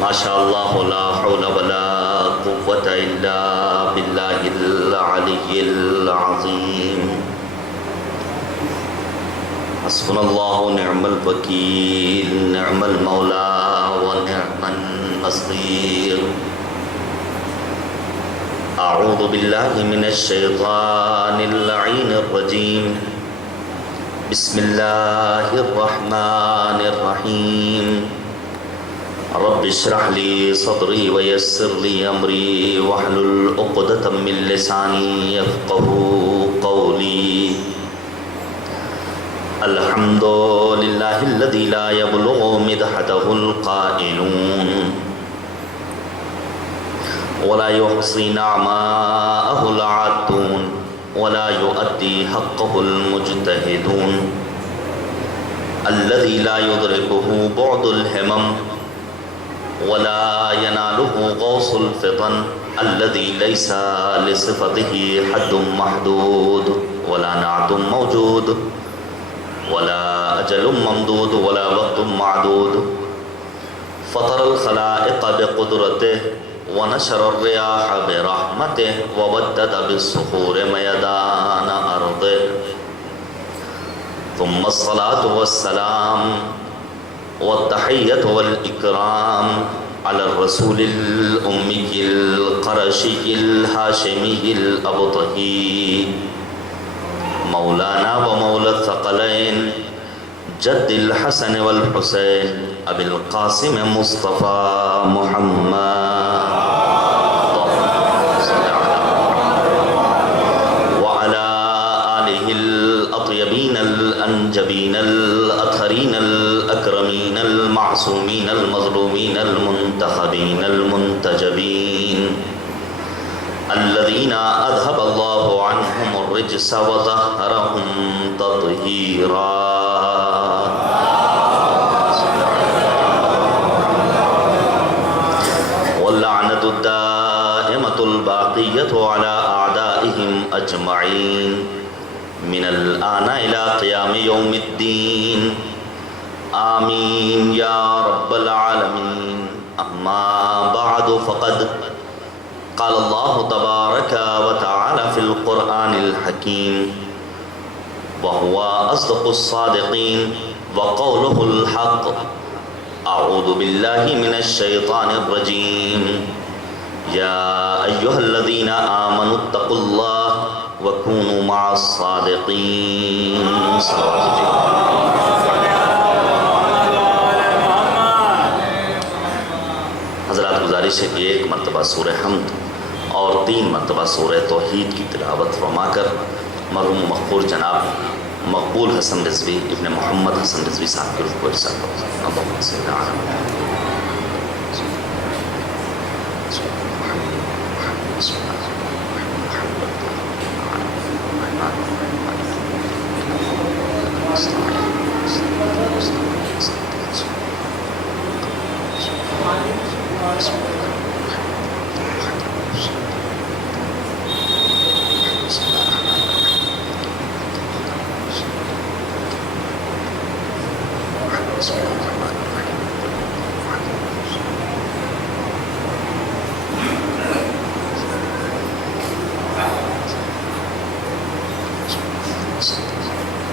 ما شاء اللہ لا حول ولا قوة الا باللہ العلی العظیم حسبنا اللہ نعم الوکیل نعم المولا ونعم النصیر اعوذ باللہ من الشیطان اللعین الرجیم بسم اللہ الرحمن الرحیم رب اشرح لي صدري ويسر لي امري واحلل عقدة من لساني يفقهوا قولي الحمد لله الذي لا يبلغ مدحته القائلون ولا يحصي نعماءه العادون ولا يؤدي حقه المجتهدون الذي لا يدركه بعد الهمم ولا يناله غوص الفطن الذي ليس لصفته حد محدود ولا نعت موجود ولا أجل ممدود ولا وقت معدود فطر الخلائق بقدرته ونشر الرياح برحمته وودد بالصخور ميدان أرضه ثم الصلاة والسلام والتحية والإكرام على الرسول الأمي القرشي الهاشمي الأبطحي مولانا ومولى الثقلين جد الحسن والحسين أبي القاسم مصطفى محمد وعلى آله الأطيبين الأنجبين الأطهرين الأكرمين المعصومين المظلومين المنتخبين المنتجبين الذين أذهب الله عنهم الرجس وطهرهم تطهيرا واللعنة الدائمة الباقية على أعدائهم أجمعين من الآن إلى قيام يوم الدين آمين يا رب العالمين أما بعد فقد قال الله تبارك وتعالى في القرآن الحكيم وهو أصدق الصادقين وقوله الحق أعوذ بالله من الشيطان الرجيم يا أيها الذين آمنوا اتقوا الله وكونوا مع الصادقين حضرات گزارش ہے کہ ایک مرتبہ سورہ حمد اور 3 مرتبہ سورہ توحید کی تلاوت فرما کر مرحوم مغفور جناب مقبول حسن رضوی ابن محمد حسن رضوی صاحب کے روح کو ارسال کرو اللہم صل علی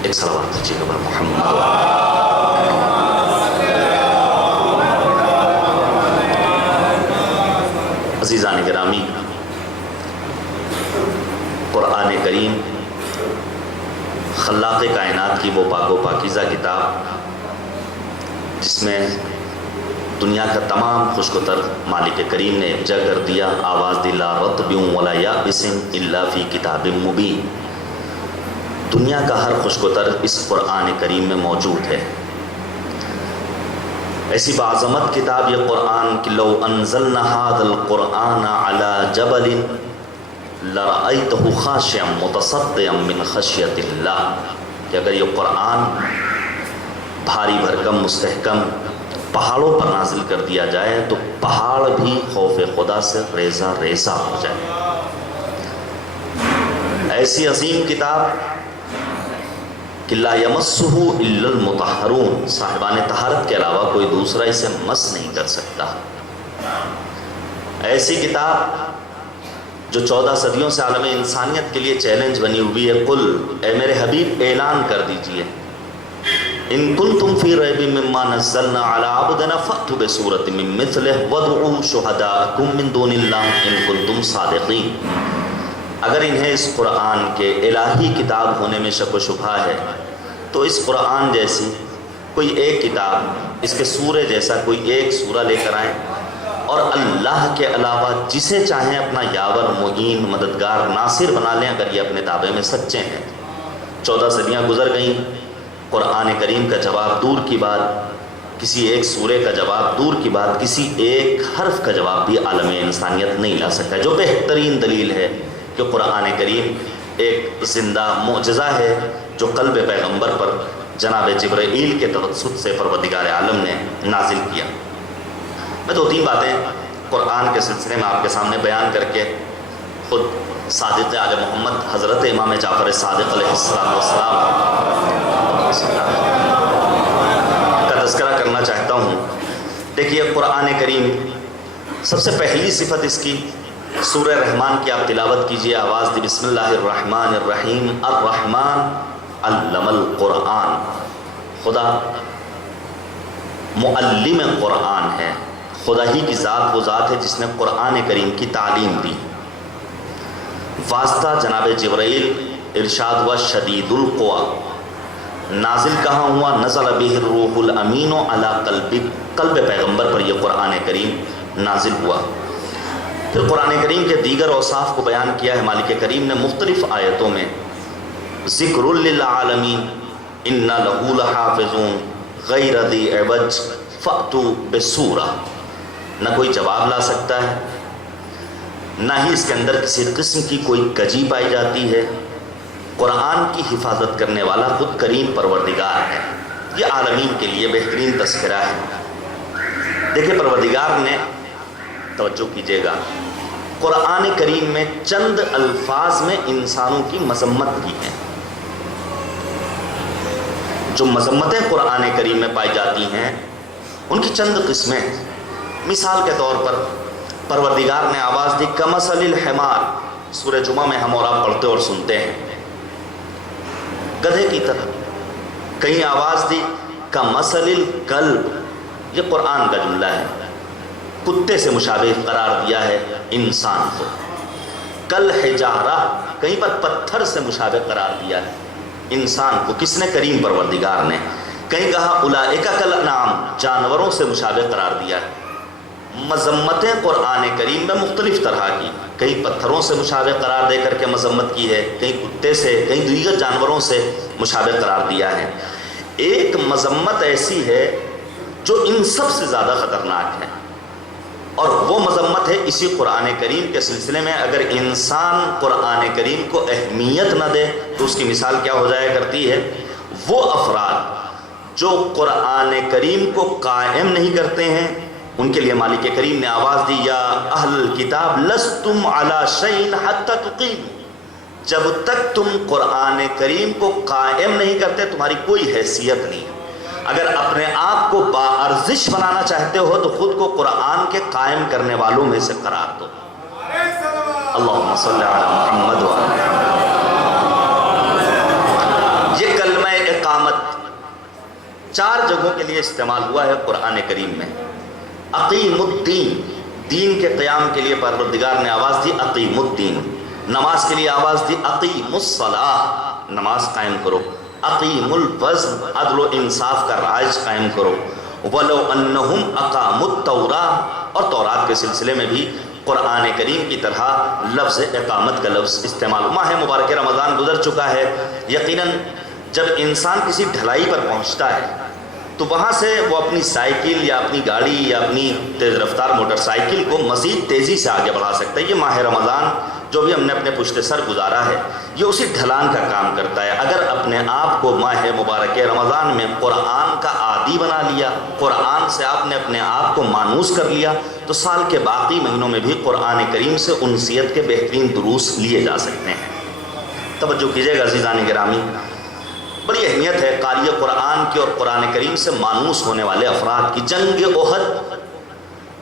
ایک صلوات پڑھیے گا محمد عزیزان گرامی قرآن کریم خلاق کائنات کی وہ پاک و پاکیزہ کتاب جس میں دنیا کا تمام خشک و تر مالک کریم نے ابجا کر دیا آواز دلا رطب ولا یابس الا فی کتاب مبین دنیا کا ہر خشک و تر اس قرآن کریم میں موجود ہے ایسی بعظمت کتاب یہ قرآن کہ لو انزلنا هذا القرآن على جبل لرأيته خاشعا متصدعا من خشیت اللہ کہ اگر یہ قرآن بھاری بھرکم مستحکم پہاڑوں پر نازل کر دیا جائے تو پہاڑ بھی خوف خدا سے ریزہ ریزہ ہو جائے ایسی عظیم کتاب کہ لا یمسہ الا المطہرون صاحبان طہارت کے علاوہ کوئی دوسرا اسے مس نہیں کر سکتا ایسی کتاب جو 14 صدیوں سے عالم انسانیت کے لیے چیلنج بنی ہوئی ہے. قل، اے میرے حبیب اعلان کر دیجئے، ان کنتم فی ریب مما نزلنا علی عبدنا فأتوا بسورۃ من مثلہ وادعوا شہداءکم من دون اللہ ان کنتم صادقین. اگر انہیں اس قرآن کے الہی کتاب ہونے میں شک و شبہ ہے تو اس قرآن جیسی کوئی ایک کتاب، اس کے سورے جیسا کوئی ایک سورہ لے کر آئیں، اور اللہ کے علاوہ جسے چاہیں اپنا یاور، معین، مددگار، ناصر بنا لیں اگر یہ اپنے دعوے میں سچے ہیں. 14 صدیاں گزر گئیں، قرآن کریم کا جواب دور کی بات، کسی ایک سورے کا جواب دور کی بات، کسی ایک حرف کا جواب بھی عالم انسانیت نہیں لا سکتا. جو بہترین دلیل ہے کہ قرآن کریم ایک زندہ معجزہ ہے جو قلب پیغمبر پر جناب جبرائیل کے توسط سے پروردگار عالم نے نازل کیا. میں 2-3 باتیں قرآن کے سلسلے میں آپ کے سامنے بیان کر کے خود صادق آل محمد حضرت امام جعفر صادق علیہ السلام کا تذکرہ کرنا چاہتا ہوں. دیکھیے قرآن کریم سب سے پہلی صفت اس کی سورہ رحمان کی آپ تلاوت کیجئے، آواز دی بسم اللہ الرحمن الرحیم. الرحمن علم القرآن. خدا معلم قرآن ہے. خدا ہی کی ذات وہ ذات ہے جس نے قرآن کریم کی تعلیم دی. واسطہ جناب جبرائیل، ارشاد ہوا شدید القوا. نازل کہاں ہوا؟ نزل بہ الروح الامین علی قلب پیغمبر پر یہ قرآن کریم نازل ہوا. پھر قرآن کریم کے دیگر اوصاف کو بیان کیا ہے مالک کریم نے مختلف آیتوں میں. ذکر للعالمین انا لہ لحافظون غیر ذی عوج فأتوا بسورہ. نہ کوئی جواب لا سکتا ہے، نہ ہی اس کے اندر کسی قسم کی کوئی کجی پائی جاتی ہے. قرآن کی حفاظت کرنے والا خود کریم پروردگار ہے. یہ عالمین کے لیے بہترین تذکرہ ہے. دیکھیں پروردگار نے، توجہ کیجیے گا، قرآن کریم میں چند الفاظ میں انسانوں کی مذمت کی ہیں. جو مذمتیں قرآن کریم میں پائی جاتی ہیں ان کی چند قسمیں. مثال کے طور پر پروردگار نے آواز دی کمثل الحمار. سورہ جمعہ میں ہم اور آپ پڑھتے اور سنتے ہیں، گدھے کی طرح. کہیں آواز دی کمثل الکلب. یہ قرآن کا جملہ ہے. کتے سے مشابہ قرار دیا ہے انسان کو. کل حجارہ، کہیں پر پتھر سے مشابہ قرار دیا ہے انسان کو. کس نے؟ کریم پروردگار نے. کہیں کہا اولئک کالانعام، جانوروں سے مشابہ قرار دیا ہے. مذمتیں قرآن کریم میں مختلف طرح کی، کہیں پتھروں سے مشابہ قرار دے کر کے مذمت کی ہے، کہیں کتے سے، کہیں دیگر جانوروں سے مشابہ قرار دیا ہے. ایک مذمت ایسی ہے جو ان سب سے زیادہ خطرناک ہے، اور وہ مذمت ہے اسی قرآن کریم کے سلسلے میں. اگر انسان قرآن کریم کو اہمیت نہ دے تو اس کی مثال کیا ہو جایا کرتی ہے؟ وہ افراد جو قرآن کریم کو قائم نہیں کرتے ہیں ان کے لیے مالک کریم نے آواز دی یا اہل الکتاب لستم علی شیء حتی تقیموا. جب تک تم قرآن کریم کو قائم نہیں کرتے تمہاری کوئی حیثیت نہیں. اگر اپنے آپ کو باارزش بنانا چاہتے ہو تو خود کو قرآن کے قائم کرنے والوں میں سے قرار دو. اللہم صلی علی محمد وعلی. یہ کلمہ اقامت 4 جگہوں کے لیے استعمال ہوا ہے قرآن کریم میں. اقیم الدین، دین کے قیام کے لیے پروردگار نے آواز دی اقیم الدین. نماز کے لیے آواز دی اقیم الصلاۃ، نماز قائم کرو. اقیم الوزن، عدل و انصاف کا رائج قائم کرو. ولو انہم اقاموا التوراۃ، اور تورات کے سلسلے میں بھی قرآن کریم کی طرح لفظ اقامت کا لفظ استعمال. ماہ مبارک رمضان گزر چکا ہے. یقیناً جب انسان کسی ڈھلائی پر پہنچتا ہے تو وہاں سے وہ اپنی سائیکل یا اپنی گاڑی یا اپنی تیز رفتار موٹر سائیکل کو مزید تیزی سے آگے بڑھا سکتا ہے. یہ ماہ رمضان جو بھی ہم نے اپنے پشت سر گزارا ہے یہ اسی ڈھلان کا کام کرتا ہے. اگر اپنے آپ کو ماہ مبارک رمضان میں قرآن کا عادی بنا لیا، قرآن سے آپ نے اپنے آپ کو مانوس کر لیا، تو سال کے باقی مہینوں میں بھی قرآن کریم سے انسیت کے بہترین دروس لیے جا سکتے ہیں. توجہ کیجیے گا عزیزان گرامی، بڑی اہمیت ہے قاری قرآن کی اور قرآن کریم سے مانوس ہونے والے افراد کی. جنگ احد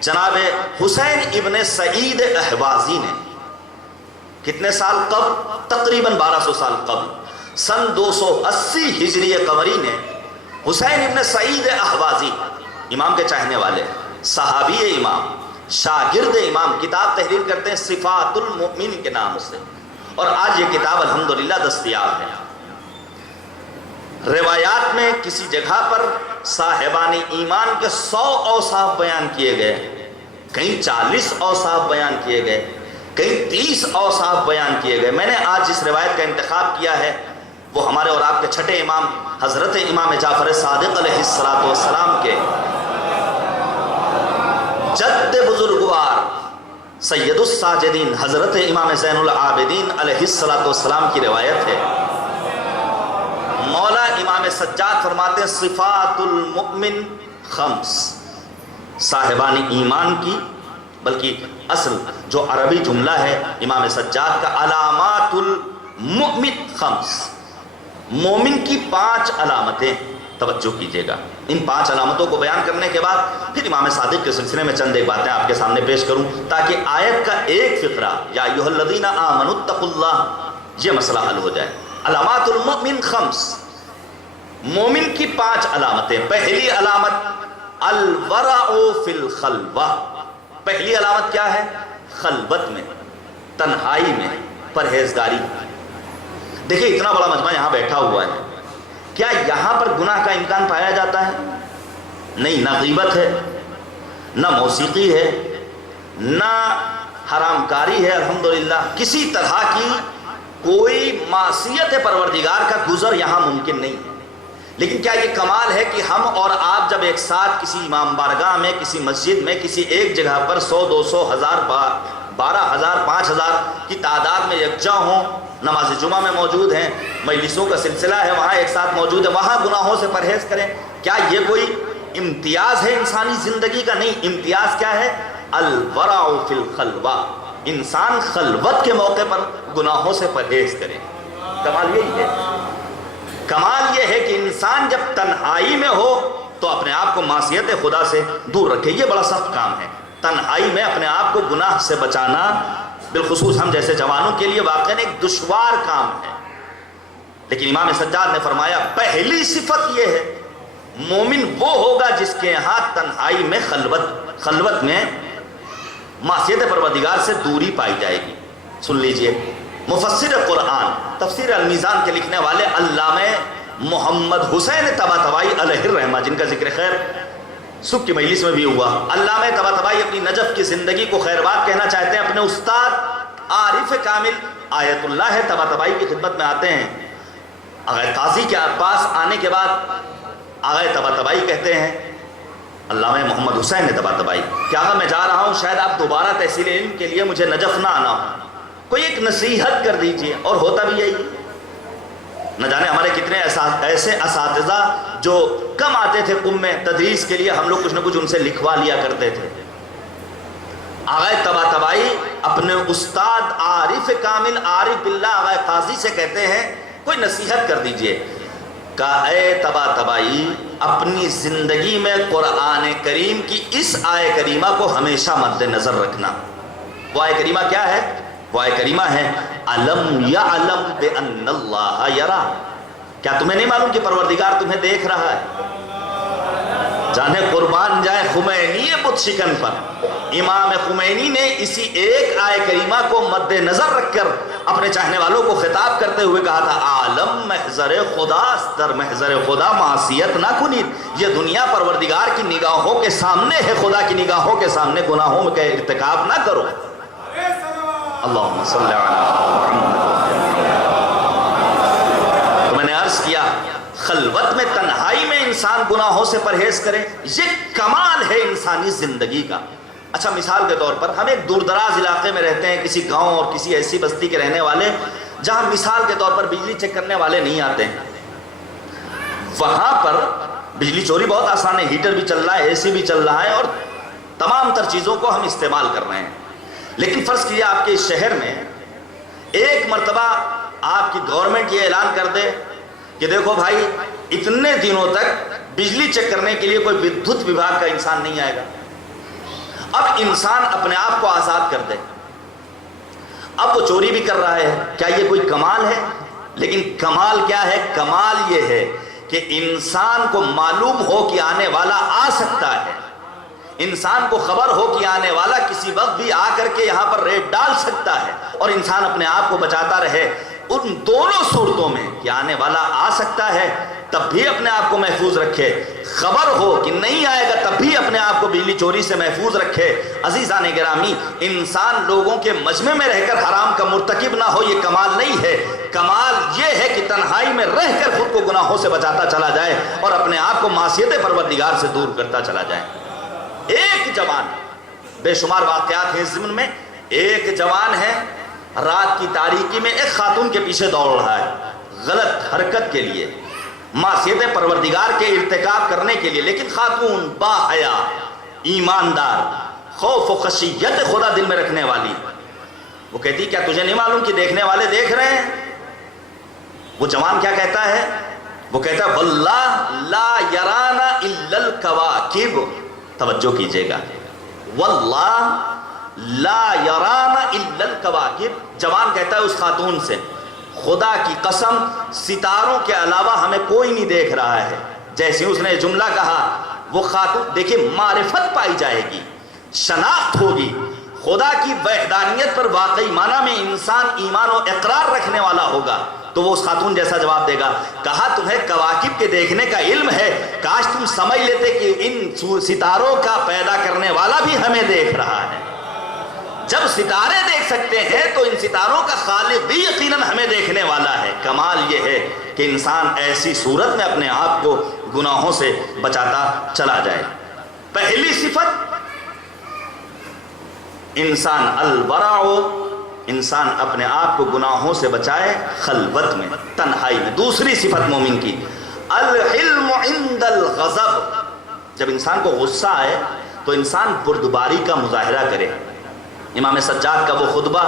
جناب حسین ابن سعید احوازی نے. کتنے سال قبل؟ تقریباً 1200 سال قبل، سن 280 ہجری قمری نے حسین ابن سعید احوازی، امام کے چاہنے والے، صحابی امام، شاگرد امام، کتاب تحریر کرتے ہیں صفات المؤمن کے نام سے، اور آج یہ کتاب الحمدللہ دستیاب ہے. روایات میں کسی جگہ پر صاحبان ایمان کے 100 اوصاف بیان کیے گئے، کہیں 40 اوصاف بیان کیے گئے، کہیں 30 اوصاف بیان کیے گئے. میں نے آج جس روایت کا انتخاب کیا ہے وہ ہمارے اور آپ کے چھٹے امام حضرت امام جعفر صادق علیہ السلام کے جد بزرگوار سید الساجدین حضرت امام زین العابدین علیہ السلام کی روایت ہے. مولا امام سجاد فرماتے ہیں صفات المؤمن خمس، صاحبان ایمان کی، بلکہ اصل جو عربی جملہ ہے امام سجاد کا، علامات المؤمن خمس، مومن کی 5 علامتیں. توجہ کیجئے گا، ان 5 علامتوں کو بیان کرنے کے بعد پھر امام صادق کے سلسلے میں چند ایک باتیں آپ کے سامنے پیش کروں تاکہ آیت کا ایک فقرہ یا ایھا الذین آمنوا اتقوا اللہ یہ مسئلہ حل ہو جائے. علامات المؤمن خمس، مومن کی 5 علامتیں. پہلی علامت الورع فی الخلوہ، پہلی علامت کیا ہے؟ خلوت میں، تنہائی میں پرہیزگاری. دیکھیں اتنا بڑا مجمع یہاں بیٹھا ہوا ہے، کیا یہاں پر گناہ کا امکان پایا جاتا ہے؟ نہیں، نہ غیبت ہے، نہ موسیقی ہے، نہ حرام کاری ہے، الحمدللہ کسی طرح کی کوئی معصیت پروردگار کا گزر یہاں ممکن نہیں ہے. لیکن کیا یہ کمال ہے کہ ہم اور آپ جب ایک ساتھ کسی امام بارگاہ میں، کسی مسجد میں، کسی ایک جگہ پر 100 200 1000 12,000 5,000 کی تعداد میں یکجا ہوں، نماز جمعہ میں موجود ہیں، مجلسوں کا سلسلہ ہے وہاں ایک ساتھ موجود ہے، وہاں گناہوں سے پرہیز کریں؟ کیا یہ کوئی امتیاز ہے انسانی زندگی کا؟ نہیں. امتیاز کیا ہے؟ الورع فی الخلوہ، انسان خلوت کے موقع پر گناہوں سے پرہیز کرے. کمال یہی ہے، کمال یہ ہے کہ انسان جب تنہائی میں ہو تو اپنے آپ کو معصیت خدا سے دور رکھے. یہ بڑا سخت کام ہے، تنہائی میں اپنے آپ کو گناہ سے بچانا، بالخصوص ہم جیسے جوانوں کے لیے واقعاً ایک دشوار کام ہے. لیکن امام سجاد نے فرمایا پہلی صفت یہ ہے مومن وہ ہوگا جس کے یہاں تنہائی میں خلوت میں معصیت پروردگار سے دوری پائی جائے گی. سن لیجئے، مفسر قرآن تفسیر المیزان کے لکھنے والے علامہ محمد حسین طباطبائی علیہ الرحمہ، جن کا ذکر خیر صبح کی مجلس میں بھی ہوا، علامہ طباطبائی اپنی نجف کی زندگی کو خیر بات کہنا چاہتے ہیں. اپنے استاد عارف کامل آیت اللہ طباطبائی کی خدمت میں آتے ہیں. آغا قاضی کے پاس آنے کے بعد آغا طباطبائی کہتے ہیں علامہ محمد حسین طباطبائی کہ آغا میں جا رہا ہوں، شاید آپ دوبارہ تحصیل علم کے لیے مجھے نجف نہ آنا ہو، کوئی ایک نصیحت کر دیجئے. اور ہوتا بھی یہی، نہ جانے ہمارے کتنے ایسے اساتذہ جو کم آتے تھے قم میں تدریس کے لیے، ہم لوگ کچھ نہ کچھ ان سے لکھوا لیا کرتے تھے. آغا طباطبائی اپنے استاد عارف کامل عارف باللہ آغا قاضی سے کہتے ہیں کوئی نصیحت کر دیجئے. کہا اے طباطبائی اپنی زندگی میں قرآن کریم کی اس آیہ کریمہ کو ہمیشہ مد نظر رکھنا. وہ آیہ کریمہ کیا ہے؟ وہ آیہ کریمہ ہے الم یعلم بان اللہ یرا، کیا تمہیں نہیں معلوم کہ پروردگار تمہیں دیکھ رہا ہے؟ جانے قربان جائے خمینی بت شکن پر، امام خمینی نے اسی ایک آیہ کریمہ کو مد نظر رکھ کر اپنے چاہنے والوں کو خطاب کرتے ہوئے کہا تھا عالم محضر خدا در محضر خدا معصیت نہ کنید، یہ دنیا پروردگار کی نگاہوں کے سامنے ہے، خدا کی نگاہوں کے سامنے گناہوں کا ارتکاب نہ کرو. اللہم صلی علی محمد. تو میں نے عرض کیا خلوت میں تنہائی میں انسان گناہوں سے پرہیز کرے، یہ کمال ہے انسانی زندگی کا. اچھا مثال کے طور پر ہم ایک دور دراز علاقے میں رہتے ہیں، کسی گاؤں اور کسی ایسی بستی کے رہنے والے جہاں مثال کے طور پر بجلی چیک کرنے والے نہیں آتے ہیں. وہاں پر بجلی چوری بہت آسان ہے، ہیٹر بھی چل رہا ہے، اے سی بھی چل رہا ہے اور تمام تر چیزوں کو ہم استعمال کر رہے ہیں. لیکن فرض کیجیے آپ کے اس شہر میں ایک مرتبہ آپ کی گورنمنٹ یہ اعلان کر دے کہ دیکھو بھائی اتنے دنوں تک بجلی چیک کرنے کے لیے کوئی ودیوت وبھاگ کا انسان نہیں آئے گا۔ اب انسان اپنے آپ کو آزاد کر دے، اب وہ چوری بھی کر رہا ہے، کیا یہ کوئی کمال ہے؟ لیکن کمال کیا ہے؟ کمال یہ ہے کہ انسان کو معلوم ہو کہ آنے والا آ سکتا ہے، انسان کو خبر ہو کہ آنے والا کسی وقت بھی آ کر کے یہاں پر ریڈ ڈال سکتا ہے، اور انسان اپنے آپ کو بچاتا رہے ان دونوں صورتوں میں کہ آنے والا آ سکتا ہے تب بھی اپنے آپ کو محفوظ رکھے، خبر ہو کہ نہیں آئے گا تب بھی اپنے آپ کو بجلی چوری سے محفوظ رکھے۔ عزیزان گرامی، انسان لوگوں کے مجمع میں رہ کر حرام کا مرتکب نہ ہو، یہ کمال نہیں ہے۔ کمال یہ ہے کہ تنہائی میں رہ کر خود کو گناہوں سے بچاتا چلا جائے اور اپنے آپ کو معصیت پروردگار سے دور کرتا چلا جائے۔ ایک جوان، بے شمار واقعات ہیں اس ضمن میں، ایک جوان ہے رات کی تاریکی میں ایک خاتون کے پیچھے دوڑ رہا ہے غلط حرکت کے لیے، معصیت پروردگار کے ارتکاب کرنے کے لیے، لیکن خاتون با حیا، ایماندار، خوف و خشیت خدا دل میں رکھنے والی، وہ کہتی کیا تجھے نہیں معلوم کہ دیکھنے والے دیکھ رہے ہیں؟ وہ جوان کیا کہتا ہے؟ وہ کہتا ہے واللہ لا یرانا الا الکواکب۔ توجہ کیجئے گا، واللہ لا یرانا الا الکواکب۔ جوان کہتا ہے اس خاتون سے خدا کی قسم ستاروں کے علاوہ ہمیں کوئی نہیں دیکھ رہا ہے۔ جیسے اس نے جملہ کہا وہ خاتون، دیکھیں معرفت پائی جائے گی، شناخت ہوگی خدا کی وحدانیت پر، واقعی معنی میں انسان ایمان و اقرار رکھنے والا ہوگا تو وہ اس خاتون جیسا جواب دے گا۔ کہا تمہیں کواکب کے دیکھنے کا علم ہے، کاش تم سمجھ لیتے کہ ان ستاروں کا پیدا کرنے والا بھی ہمیں دیکھ رہا ہے۔ جب ستارے دیکھ سکتے ہیں تو ان ستاروں کا خالق بھی یقیناً ہمیں دیکھنے والا ہے۔ کمال یہ ہے کہ انسان ایسی صورت میں اپنے آپ کو گناہوں سے بچاتا چلا جائے۔ پہلی صفت انسان الورع، انسان اپنے آپ کو گناہوں سے بچائے خلوت میں، تنہائی میں۔ دوسری صفت مومن کی الحلم عند الغضب، جب انسان کو غصہ آئے تو انسان بردباری کا مظاہرہ کرے۔ امام سجاد کا وہ خطبہ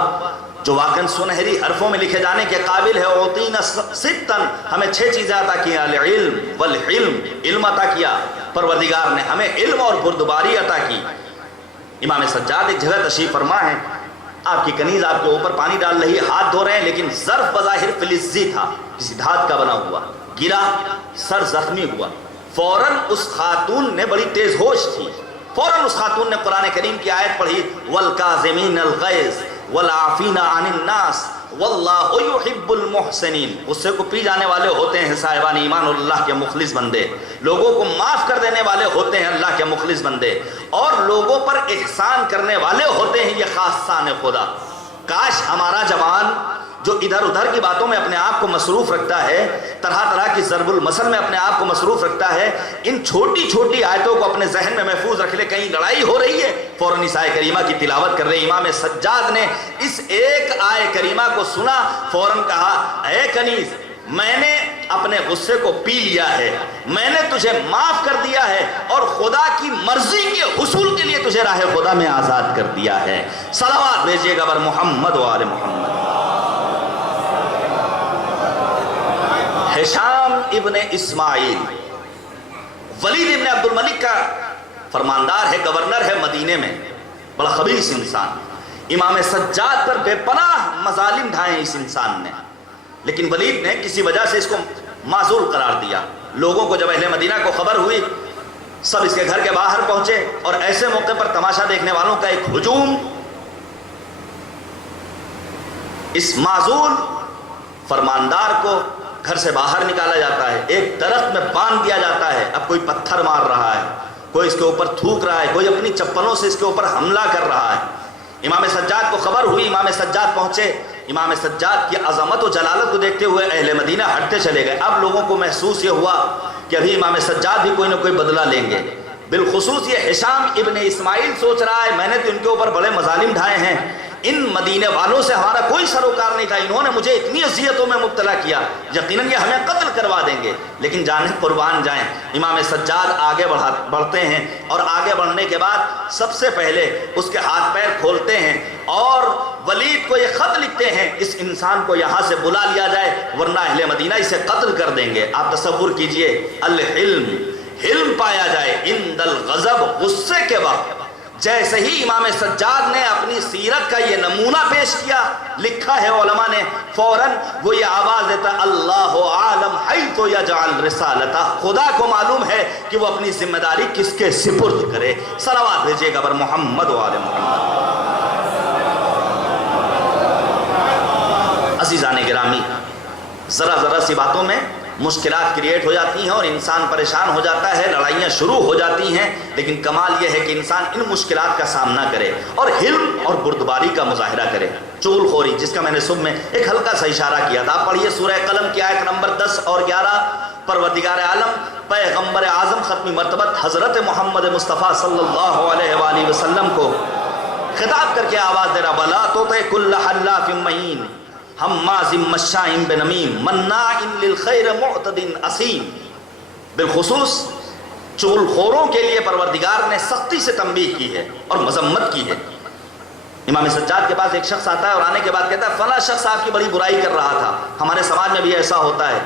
جو واقعاً سنہری حرفوں میں لکھے جانے کے قابل ہے، اوتینا ستن، ہمیں 6 چیزیں عطا کی، العلم والحلم، علم عطا کیا پروردگار نے ہمیں، علم اور بردباری عطا کی۔ امام سجاد ایک جگہ تشریف فرما ہے، آپ کی کنیز آپ کے اوپر پانی ڈال رہی ہے، ہاتھ دھو رہے ہیں، لیکن ظرف بظاہر فلزی تھا، کسی دھات کا بنا ہوا، گرا، سر زخمی ہوا۔ فوراً اس خاتون نے، بڑی تیز ہوش تھی، فوراً اس خاتون نے قرآن کریم کی آیت پڑھی والکاظمین الغیظ والعافین عن الناس واللہ یحب المحسنین۔ غصے کو پی جانے والے ہوتے ہیں صاحبان ایمان اللہ کے مخلص بندے، لوگوں کو معاف کر دینے والے ہوتے ہیں اللہ کے مخلص بندے، اور لوگوں پر احسان کرنے والے ہوتے ہیں یہ خاصان خدا۔ کاش ہمارا جوان جو ادھر ادھر کی باتوں میں اپنے آپ کو مصروف رکھتا ہے، طرح طرح کی ضرب المثل میں اپنے آپ کو مصروف رکھتا ہے، ان چھوٹی چھوٹی آیتوں کو اپنے ذہن میں محفوظ رکھ لے۔ کہیں لڑائی ہو رہی ہے، فوراً اس آیت کریمہ کی تلاوت کر رہے۔ امام سجاد نے اس ایک آیت کریمہ کو سنا، فوراً کہا اے کنیز، میں نے اپنے غصے کو پی لیا ہے، میں نے تجھے معاف کر دیا ہے، اور خدا کی مرضی کے حصول کے لیے تجھے راہ خدا میں آزاد کر دیا ہے۔ صلوات بھیجیے گا بر محمد و آل محمد۔ ہشام ابن اسماعیل ولید ابن عبد الملک کا فرماندار ہے، گورنر ہے مدینے میں، بڑا خبیث انسان۔ امام سجاد پر بے پناہ مظالم ڈھائے اس انسان نے، لیکن ولید نے کسی وجہ سے اس کو معذور قرار دیا۔ لوگوں کو جب اہل مدینہ کو خبر ہوئی، سب اس کے گھر کے باہر پہنچے، اور ایسے موقع پر تماشا دیکھنے والوں کا ایک ہجوم۔ اس معذور فرماندار کو گھر سے باہر نکالا جاتا ہے، ایک درخت میں باندھ دیا جاتا ہے۔ اب کوئی پتھر مار رہا ہے، کوئی اس کے اوپر تھوک رہا ہے، کوئی اپنی چپلوں سے اس کے اوپر حملہ کر رہا ہے۔ امام سجاد کو خبر ہوئی، امام سجاد پہنچے۔ امام سجاد کی عظمت و جلالت کو دیکھتے ہوئے اہل مدینہ ہٹتے چلے گئے۔ اب لوگوں کو محسوس یہ ہوا کہ ابھی امام سجاد بھی کوئی نہ کوئی بدلہ لیں گے۔ بالخصوص یہ ہشام ابن اسماعیل سوچ رہا ہے میں نے تو ان کے اوپر بڑے مظالم ڈھائے ہیں، ان مدینے والوں سے ہمارا کوئی سروکار نہیں تھا، انہوں نے مجھے اتنی اذیتوں میں مبتلا کیا، یقیناً یہ ہمیں قتل کروا دیں گے، لیکن جانیں قربان جائیں۔ امام سجاد آگے بڑھتے ہیں، اور آگے بڑھنے کے بعد سب سے پہلے اس کے ہاتھ پیر کھولتے ہیں اور ولید کو یہ خط لکھتے ہیں اس انسان کو یہاں سے بلا لیا جائے ورنہ اہل مدینہ اسے قتل کر دیں گے۔ آپ تصور کیجئے، العلم حلم پایا جائے عند الغضب، غصے کے وقت۔ جیسے ہی امام سجاد نے اپنی سیرت کا یہ نمونہ پیش کیا، لکھا ہے علماء نے، فوراً وہ یہ آواز دیتا اللہ عالم حیث یجعل رسالتہ، خدا کو معلوم ہے کہ وہ اپنی ذمہ داری کس کے سپرد کرے۔ صلوات بھیجیے گا پر محمد و آل محمد۔ عزیزان گرامی، ذرا سی باتوں میں مشکلات کریٹ ہو جاتی ہیں اور انسان پریشان ہو جاتا ہے، لڑائیاں شروع ہو جاتی ہیں، لیکن کمال یہ ہے کہ انسان ان مشکلات کا سامنا کرے اور حلم اور بردباری کا مظاہرہ کرے۔ چغل خوری، جس کا میں نے صبح میں ایک ہلکا سا اشارہ کیا تھا، آپ پڑھیے سورہ قلم کی آیت نمبر 10 اور 11۔ پروردگار عالم پیغمبر اعظم ختمی مرتبت حضرت محمد مصطفیٰ صلی اللہ علیہ وآلہ وسلم کو خطاب کر کے آواز دے رہا، بلا تطع کل حلاف مہین ہماز مشاء بنمیم مناع للخیر معتد اثیم۔ بالخصوص چغل خوروں کے لیے پروردگار نے سختی سے تنبیہ کی ہے اور مذمت کی ہے۔ امام سجاد کے پاس ایک شخص آتا ہے اور آنے کے بعد کہتا ہے فلاں شخص آپ کی بڑی برائی کر رہا تھا۔ ہمارے سماج میں بھی ایسا ہوتا ہے،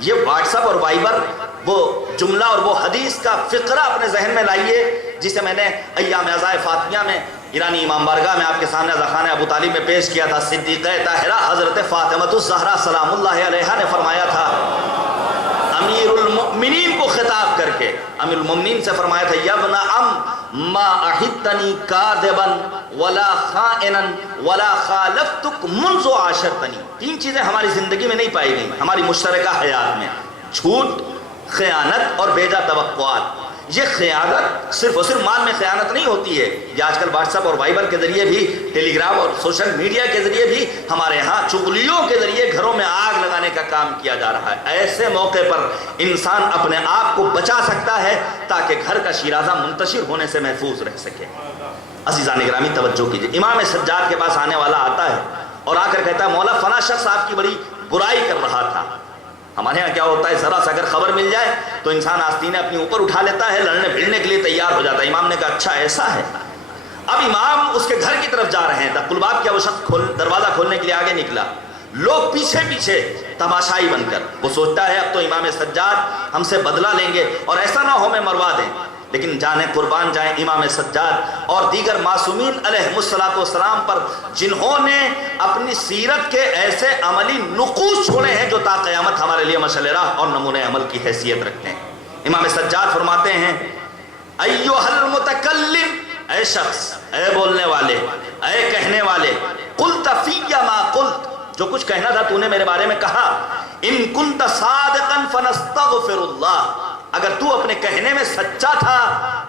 یہ واٹس ایپ اور وائبر وہ جملہ اور وہ حدیث کا فقرہ اپنے ذہن میں لائیے جسے میں نے ایام عزائے فاطمیہ میں ایرانی امام بارگاہ میں آپ کے سامنے خانہ ابو طالب میں پیش کیا تھا۔ صدیقہ طاہرہ حضرت فاطمہ الزہرا سلام اللہ علیہا نے فرمایا تھا، امیر المؤمنین کو خطاب کر کے امیر المؤمنین سے فرمایا تھا، یا ابن ام ما احدتنی کاذبا ولا خائنا ولا خالفتک منذ عاشرتنی۔ تین چیزیں ہماری زندگی میں نہیں پائی گئی ہماری مشترکہ حیات میں، جھوٹ، خیانت اور بیجا توقعات۔ یہ خیانت صرف اور صرف مال میں خیانت نہیں ہوتی ہے، یہ آج کل واٹس ایپ اور وائبر کے ذریعے بھی، ٹیلی گرام اور سوشل میڈیا کے ذریعے بھی ہمارے ہاں چغلیوں کے ذریعے گھروں میں آگ لگانے کا کام کیا جا رہا ہے۔ ایسے موقع پر انسان اپنے آپ کو بچا سکتا ہے تاکہ گھر کا شیرازہ منتشر ہونے سے محفوظ رہ سکے۔ عزیزان گرامی توجہ کیجیے، امام سجاد کے پاس آنے والا آتا ہے اور آ کر کہتا ہے مولا فلاں شخص آپ کی بڑی برائی کر رہا تھا۔ ہمارے ہاں کیا ہوتا ہے، ذرا سا اگر خبر مل جائے تو انسان آستینیں اپنی اوپر اٹھا لیتا ہے، لڑنے بھیڑنے کے لیے تیار ہو جاتا ہے۔ امام نے کہا اچھا ایسا ہے۔ اب امام اس کے گھر کی طرف جا رہے ہیں، دق الباب کیا وہ شخص دروازہ کھولنے کے لیے آگے نکلا، لوگ پیچھے پیچھے تماشائی بن کر، وہ سوچتا ہے اب تو امام سجاد ہم سے بدلہ لیں گے اور ایسا نہ ہو میں مروا دیں۔ لیکن جانے قربان جائیں امام سجاد اور دیگر معصومین علیہ السلام پر جنہوں نے اپنی سیرت کے ایسے عملی نقوش چھوڑے ہیں جو تا قیامت ہمارے لیے مشعل راہ اور نمونہ عمل کی حیثیت رکھتے ہیں۔ امام سجاد فرماتے ہیں ایھا المتکلم، اے شخص، اے بولنے والے، اے کہنے والے، قلت فی ما قلت، جو کچھ کہنا تھا تو نے میرے بارے میں کہا، ان کنت صادقا فنستغفر اللہ، اگر تو اپنے کہنے میں سچا تھا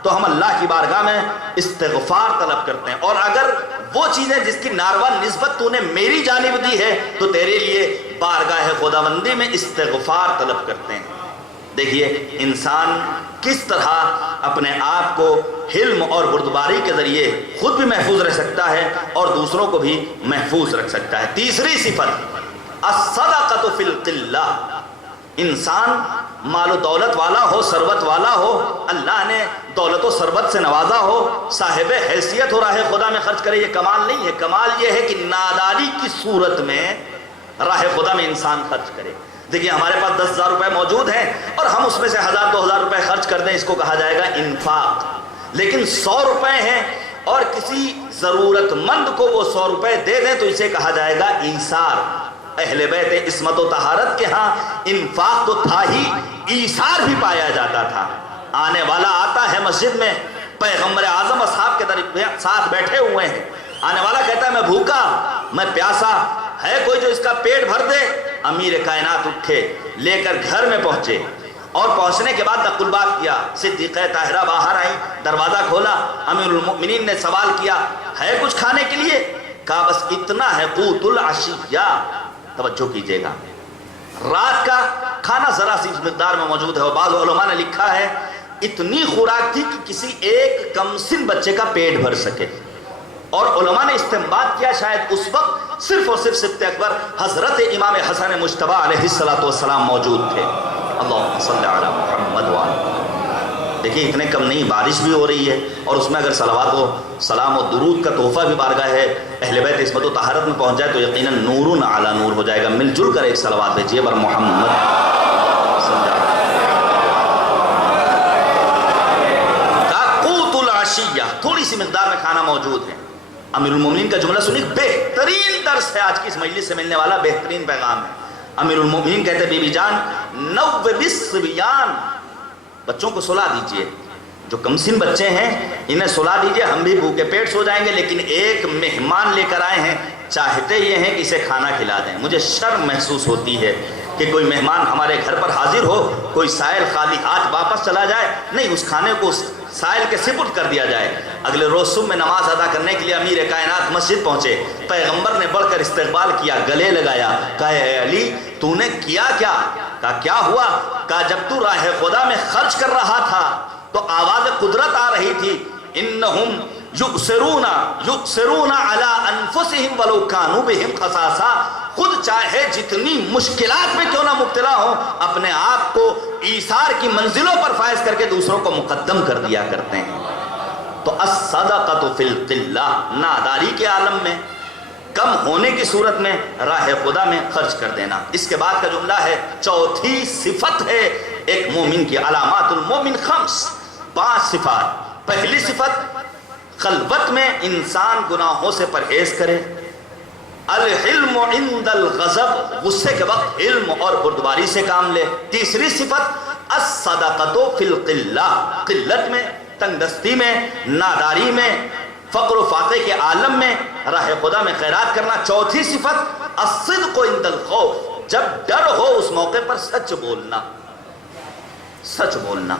تو ہم اللہ کی بارگاہ میں استغفار طلب کرتے ہیں، اور اگر وہ چیزیں جس کی ناروا نسبت تو نے میری جانب دی ہے تو تیرے لیے بارگاہ خداوندی میں استغفار طلب کرتے ہیں۔ دیکھیے انسان کس طرح اپنے آپ کو حلم اور بردباری کے ذریعے خود بھی محفوظ رہ سکتا ہے اور دوسروں کو بھی محفوظ رکھ سکتا ہے۔ تیسری صفت الصدقۃ فی القلہ، انسان مال و دولت والا ہو، ثروت والا ہو، اللہ نے دولت و ثروت سے نوازا ہو، صاحب حیثیت ہو، راہ خدا میں خرچ کرے، یہ کمال نہیں ہے۔ کمال یہ ہے کہ ناداری کی صورت میں راہ خدا میں انسان خرچ کرے۔ دیکھیے ہمارے پاس 10,000 روپے موجود ہیں اور ہم اس میں سے 1,000-2,000 روپے خرچ کر دیں، اس کو کہا جائے گا انفاق۔ لیکن 100 روپے ہیں اور کسی ضرورت مند کو وہ 100 روپے دے دیں تو اسے کہا جائے گا ایثار۔ اہل بیت عصمت و طہارت کے ہاں انفاق تو تھا ہی، ایثار بھی پایا جاتا تھا۔ آنے والا آتا ہے مسجد میں، پیغمبر اعظم اصحاب کے ساتھ بیٹھے ہوئے ہیں، آنے والا کہتا ہے میں بھوکا، میں پیاسا، ہے کوئی جو اس کا پیٹ بھر دے؟ امیر کائنات اٹھے، لے کر گھر میں پہنچے اور پہنچنے کے بعد دق الباب کیا، صدیقہ طاہرہ باہر آئی، دروازہ کھولا، امیر المؤمنین نے سوال کیا ہے کچھ کھانے کے لیے؟ کہا بس اتنا ہے، قوت العشیہ۔ توجہ کیجئے گا، رات کا کھانا ذرا سی مقدار میں موجود ہے، اور بعض علماء نے لکھا ہے اتنی خوراک تھی کہ کسی ایک کمسن بچے کا پیٹ بھر سکے، اور علماء نے استنباط کیا شاید اس وقت صرف اور صرف سبت اکبر حضرت امام حسن مجتبی علیہ السلام موجود تھے۔ اللہم صلی علی محمد وآلہ۔ دیکھیں اتنے کم نہیں، بارش بھی ہو رہی ہے اور اس میں اگر صلوات و سلام و درود کا تحفہ بھی بارگاہ ہے اہل بیت عصمت و طہارت میں پہنچ جائے تو یقیناً نور علی نور ہو جائے گا۔ مل جل کر ایک صلوات بھیجیے بر محمد صلی اللہ علیہ وسلم۔ وعشیہ، تھوڑی سی مقدار میں کھانا موجود ہے۔ امیر المومنین کا جملہ سنیے، بہترین درس ہے آج کی اس مجلس سے ملنے والا، بہترین پیغام ہے۔ امیر المومنین کہتے بی بی جان نوّب الصبیان، بچوں کو سلا دیجئے، جو کمسن بچے ہیں انہیں سلا دیجئے، ہم بھی بھوکے پیٹ سو جائیں گے، لیکن ایک مہمان لے کر آئے ہیں، چاہتے یہ ہیں کہ اسے کھانا کھلا دیں۔ مجھے شرم محسوس ہوتی ہے کہ کوئی مہمان ہمارے گھر پر حاضر ہو، کوئی سائل خالی ہاتھ واپس چلا جائے، نہیں، اس کھانے کو سائل کے سپرد کر دیا جائے۔ اگلے روز صبح میں نماز ادا کرنے کے لیے امیر کائنات مسجد پہنچے، پیغمبر نے بڑھ کر استقبال کیا، گلے لگایا، کہا اے علی تو نے کیا کیا؟ کہا کیا ہوا؟ کہا جب تو راہ خدا میں خرچ کر رہا تھا تو آواز قدرت آ رہی تھی، انہم یؤثرون علی انفسہم ولو کانوا بہم خصاصہ، خود چاہے جتنی مشکلات میں کیوں نہ مبتلا ہوں، اپنے آپ کو ایثار کی منزلوں پر فائز کر کے دوسروں کو مقدم کر دیا کرتے ہیں۔ تو الصدقۃ فی القلہ، ناداری کے عالم میں، کم ہونے کی صورت میں راہ خدا میں خرچ کر دینا۔ اس کے بعد کا جملہ ہے، چوتھی صفت ہے ایک مومن کی، علامات المومن خمس، 5 صفات۔ پہلی صفت، خلوت میں انسان گناہوں سے پرہیز کرے، الحلم عند الغضب، غصے کے وقت علم اور بردباری سے کام لے۔ تیسری صفت، الصدقۃ فی القلہ، قلت میں، تنگ دستی میں، ناداری میں، فقر و فاقے کے عالم میں راہ خدا میں خیرات کرنا۔ چوتھی صفت، الصدق عند الخوف، جب ڈر ہو اس موقع پر سچ بولنا، سچ بولنا۔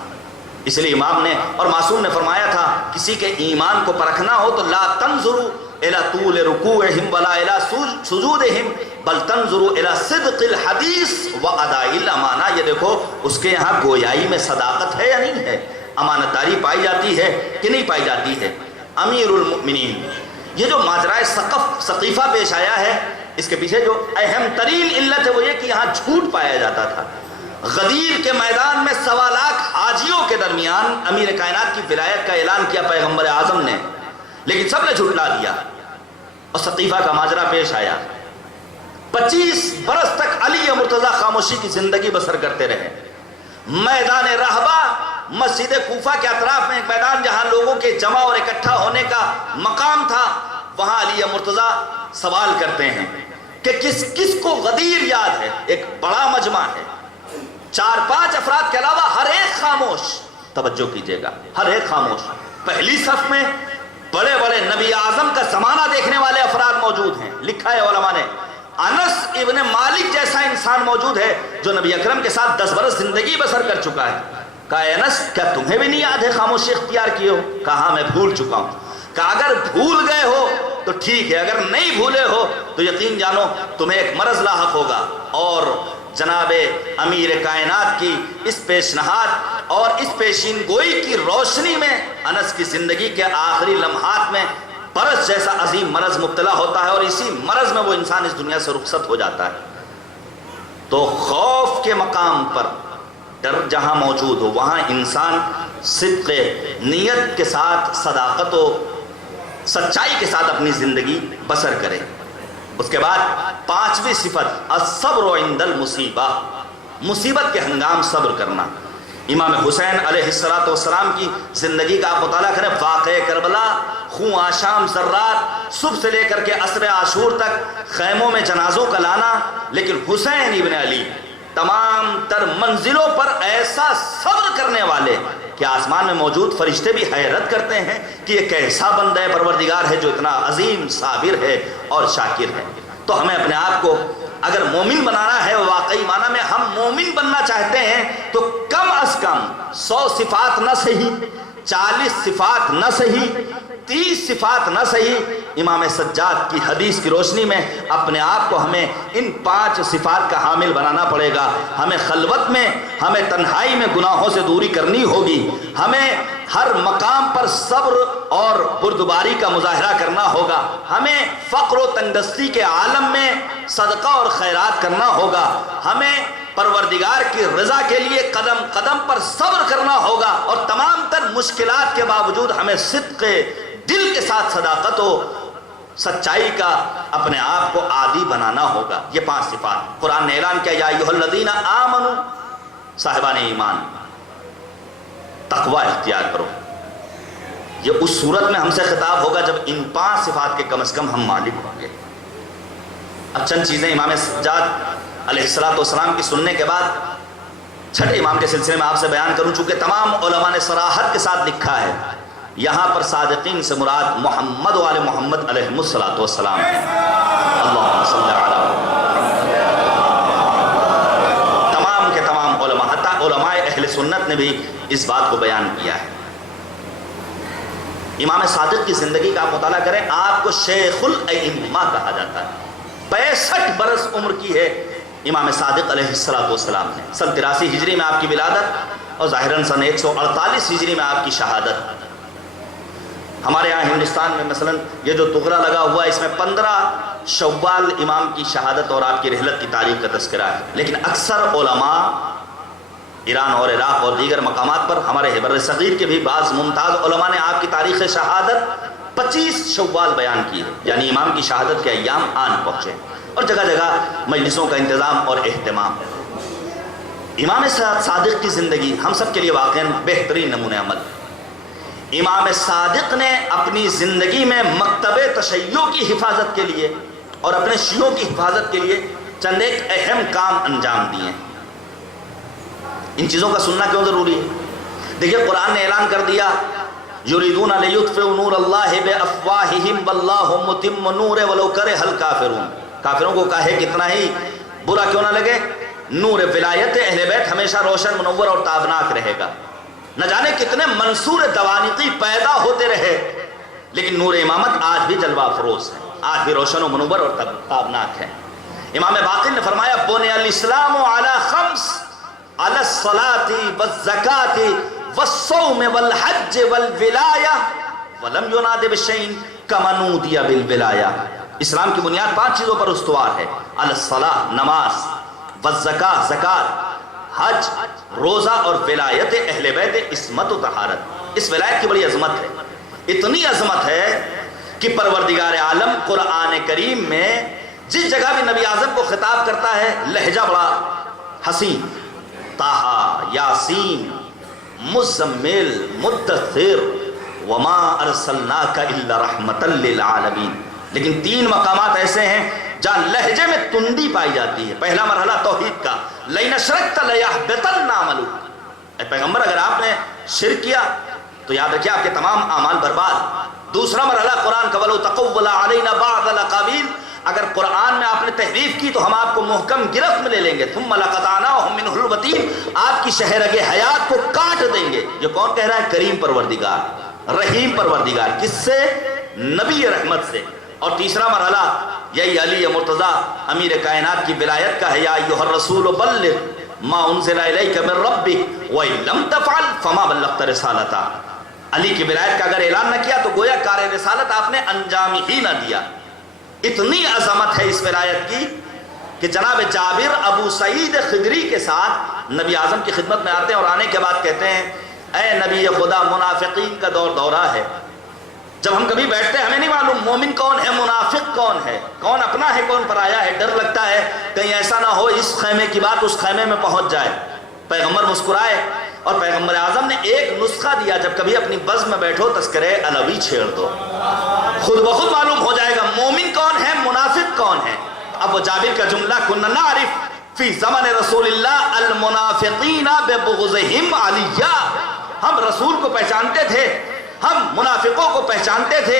اس لیے امام نے اور معصوم نے فرمایا تھا، کسی کے ایمان کو پرکھنا ہو تو لا تنظروا الى طول رکوعہم ولا الى سجودہم بل تنظروا الى صدق الحدیث واداء الامانہ۔ یہ دیکھو اس کے یہاں گویائی میں صداقت ہے یا نہیں ہے، امانت داری پائی جاتی ہے کہ نہیں پائی جاتی ہے۔ امیر المؤمنین، یہ جو ماجرائے ثقیفہ پیش آیا ہے، اس کے پیچھے جو اہم ترین علت ہے وہ یہ کہ یہاں جھوٹ پایا جاتا تھا۔ غدیر کے میدان میں 1.25 لاکھ حاجیوں کے درمیان امیر کائنات کی ولایت کا اعلان کیا پیغمبر اعظم نے، لیکن سب نے جھٹلا دیا اور ثقیفہ کا ماجرا پیش آیا۔ 25 برس تک علی مرتضیٰ خاموشی کی زندگی بسر کرتے رہے۔ میدان رہبہ، مسجد کوفہ کے اطراف میں ایک میدان جہاں لوگوں کے جمع اور اکٹھا ہونے کا مقام تھا، وہاں علی مرتضیٰ سوال کرتے ہیں کہ کس کو غدیر یاد ہے؟ ایک بڑا مجمع ہے، 4-5 افراد کے علاوہ ہر ایک خاموش، توجہ کیجئے گا، ہر ایک خاموش۔ پہلی صف میں بڑے بڑے نبی اعظم کا زمانہ دیکھنے والے افراد موجود ہیں، لکھا ہے علماء نے، انس ابن مالک جیسا انسان موجود ہے جو نبی اکرم کے ساتھ 10 برس زندگی بسر کر چکا ہے۔ کہا انس کیا تمہیں بھی نہیں یاد ہے خاموشی اختیار کی ہو؟ کہا میں بھول چکا ہوں۔ کہا اگر بھول گئے ہو تو ٹھیک ہے، اگر نہیں بھولے ہو تو یقین جانو تمہیں ایک مرض لاحق ہوگا۔ اور جناب امیر کائنات کی اس پیشنہاد اور اس پیشین گوئی کی روشنی میں انس کی زندگی کے آخری لمحات میں برس جیسا عظیم مرض مبتلا ہوتا ہے، اور اسی مرض میں وہ انسان اس دنیا سے رخصت ہو جاتا ہے۔ تو خوف کے مقام پر ڈر جہاں موجود ہو وہاں انسان صدق نیت کے ساتھ، صداقت و سچائی کے ساتھ اپنی زندگی بسر کرے۔ اس کے بعد 5ویں صفت، الصبر عند المصیبہ، مصیبت کے ہنگام صبر کرنا۔ امام حسین علیہ السلام کی زندگی کا آپ مطالعہ کریں، واقعہ کربلا، خون آشام ذرات، صبح سے لے کر کے عصر عاشور تک خیموں میں جنازوں کا لانا، لیکن حسین ابن علی تمام تر منزلوں پر ایسا صبر کرنے والے کہ آسمان میں موجود فرشتے بھی حیرت کرتے ہیں کہ یہ کیسا بندہ پروردگار ہے جو اتنا عظیم صابر ہے اور شاکر ہے۔ تو ہمیں اپنے آپ کو اگر مومن بنانا ہے، واقعی معنی میں ہم مومن بننا چاہتے ہیں، تو کم از کم 100 صفات نہ صحیح، 40 صفات نہ صحیح، 30 صفات نہ صحیح، امام سجاد کی حدیث کی روشنی میں اپنے آپ کو ہمیں ان 5 صفات کا حامل بنانا پڑے گا۔ ہمیں خلوت میں، ہمیں تنہائی میں گناہوں سے دوری کرنی ہوگی، ہمیں ہر مقام پر صبر اور بردباری کا مظاہرہ کرنا ہوگا، ہمیں فقر و تنگدستی کے عالم میں صدقہ اور خیرات کرنا ہوگا، ہمیں پروردگار کی رضا کے لیے قدم قدم پر صبر کرنا ہوگا، اور تمام تر مشکلات کے باوجود ہمیں صدق دل کے ساتھ صداقت و سچائی کا اپنے آپ کو عادی بنانا ہوگا۔ یہ 5 صفات قرآن نے اعلان کیا، یا ایھا الذین آمنوا، صاحبان ایمان تقوی اختیار کرو۔ یہ اس صورت میں ہم سے خطاب ہوگا جب ان 5 صفات کے کم از کم ہم مالک ہوں گے۔ اب چند چیزیں امام سجاد علیہ السلام کی سننے کے بعد چھٹے امام کے سلسلے میں آپ سے بیان کروں، چونکہ تمام علماء نے صراحت کے ساتھ لکھا ہے یہاں پر صادقین سے مراد محمد و آل محمد علیہ السلام ہے۔ اللہم صلی علی تمام کے تمام علماء، حتیٰ علماء اہل سنت نے بھی اس بات کو بیان کیا ہے۔ امام صادق کی زندگی کا آپ مطالعہ کریں، آپ کو شیخ الائمہ کہا جاتا ہے۔ 65 برس عمر کی ہے امام صادق علیہ السلام نے۔ سن 83 ہجری میں آپ کی ولادت اور ظاہراً سن 148 ہجری میں آپ کی شہادت۔ ہمارے یہاں ہندوستان میں مثلا یہ جو تغرا لگا ہوا ہے، اس میں 15 شوال امام کی شہادت اور آپ کی رحلت کی تاریخ کا تذکرہ ہے، لیکن اکثر علماء ایران اور عراق اور دیگر مقامات پر، ہمارے بر صغیر کے بھی بعض ممتاز علماء نے آپ کی تاریخ شہادت 25 شوال بیان کی ہے، یعنی امام کی شہادت کے ایام آن پہنچے، اور جگہ جگہ مجلسوں کا انتظام اور اہتمام۔ امام صادق کی زندگی ہم سب کے لیے واقعاً بہترین نمونہ عمل۔ امام صادق نے اپنی زندگی میں مکتب تشیع کی حفاظت کے لیے اور اپنے شیعوں کی حفاظت کے لیے چند ایک اہم کام انجام دیے۔ ان چیزوں کا سننا کیوں ضروری ہے؟ دیکھیے قرآن نے اعلان کر دیا یریدون لیطفئوا نور اللہ بافواہہم واللہ متم نورہ ولو کرہ الکافرون۔ کافروں کو کہے کتنا ہی برا کیوں نہ لگے، نور ولایت اہل بیت ہمیشہ روشن منور اور تابناک رہے گا۔ نہ جانے کتنے منصور دوانقی پیدا ہوتے رہے، لیکن نور امامت آج بھی جلوہ افروز ہے، آج بھی روشن و منور اور تابناک ہے۔ امام باقر نے فرمایا بنی الاسلام علی 5 علی الصلاة والزکاة والصوم والحج والولایہ ولم یناد بشیء کما نودی بالولایہ۔ اسلام کی بنیاد 5 چیزوں پر استوار ہے، علی الصلاة نماز، والزکاة زکات، حج روزہ، اور ولایت اہل بیت عصمت و طہارت۔ اس ولایت کی بڑی عظمت ہے، اتنی عظمت ہے کہ پروردگار عالم قرآن کریم میں جس جگہ بھی نبی اعظم کو خطاب کرتا ہے لہجہ بڑا حسین، طٰہٰ یاسین مزمل مدثر وما ارسلناک الا رحمتا للعالمین۔ لیکن 3 مقامات ایسے ہیں جہاں لہجے میں تندی پائی جاتی ہے۔ پہلا مرحلہ توحید کا، لئن اشرکت لیحبطن عملک، اے پیغمبر اگر آپ نے شرک کیا تو یاد رکھیے آپ کے تمام اعمال برباد۔ دوسرا مرحلہ قرآن کا، ولو تقول علینا بعض الاقاویل، اگر قرآن میں آپ نے تحریف کی تو ہم آپ کو محکم گرفت میں لے لیں گے، ثم لقطعناہ منہ الوتین، آپ کی شہرگ حیات کو کاٹ دیں گے۔ یہ کون کہہ رہا ہے؟ کریم پروردگار، رحیم پروردگار۔ کس سے؟ نبی رحمت سے۔ اور تیسرا مرحلہ یہی علی مرتضیٰ امیر کائنات کی ولایت کا ہے، یا ایھا الرسول بلغ ما انزل الیک من ربک وان لم تفعل فما بلغت رسالتہ۔ علی کی ولایت کا اگر اعلان نہ کیا تو گویا کار رسالت آپ نے انجام ہی نہ دیا۔ اتنی عظمت ہے اس ولایت کی کہ جناب جابر ابو سعید خدری کے ساتھ نبی اعظم کی خدمت میں آتے ہیں اور آنے کے بعد کہتے ہیں اے نبی خدا، منافقین کا دورہ ہے، جب ہم کبھی بیٹھتے ہیں ہمیں نہیں معلوم مومن کون ہے، منافق کون ہے، کون اپنا ہے کون پرایا ہے، ڈر لگتا ہے کہیں ایسا نہ ہو اس خیمے کی بات اس خیمے میں پہنچ جائے۔ پیغمبر مسکرائے اور پیغمبر اعظم نے ایک نسخہ دیا، جب کبھی اپنی بزم میں بیٹھو تذکرہ علوی چھیڑ دو، خود بخود معلوم ہو جائے گا مومن کون ہے منافق کون ہے۔ اب وہ جابر کا جملہ کنا نعرف فی زمن رسول اللہ المنافقین ببغضہم علیہ، ہم رسول کو پہچانتے تھے، ہم منافقوں کو پہچانتے تھے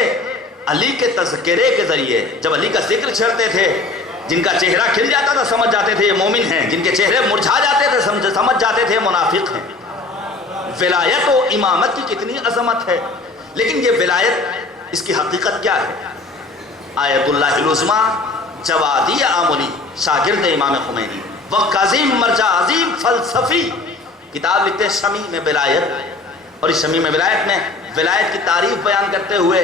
علی کے تذکرے کے ذریعے۔ جب علی کا ذکر چھڑتے تھے، جن کا چہرہ کھل جاتا تھا سمجھ جاتے تھے یہ مومن ہیں، جن کے چہرے مرجھا جاتے تھے سمجھ جاتے تھے منافق ہیں۔ ولایت و امامت کی کتنی عظمت ہے، لیکن یہ ولایت اس کی حقیقت کیا ہے؟ آیت اللہ العظمیٰ جوادی آملی، شاگرد امام خمینی، وقت عظیم مرجع عظیم فلسفی، کتاب لکھتے ہیں شمیع میں ولایت، اور اس شمیع میں ولایت میں ولایت کی تعریف بیان کرتے ہوئے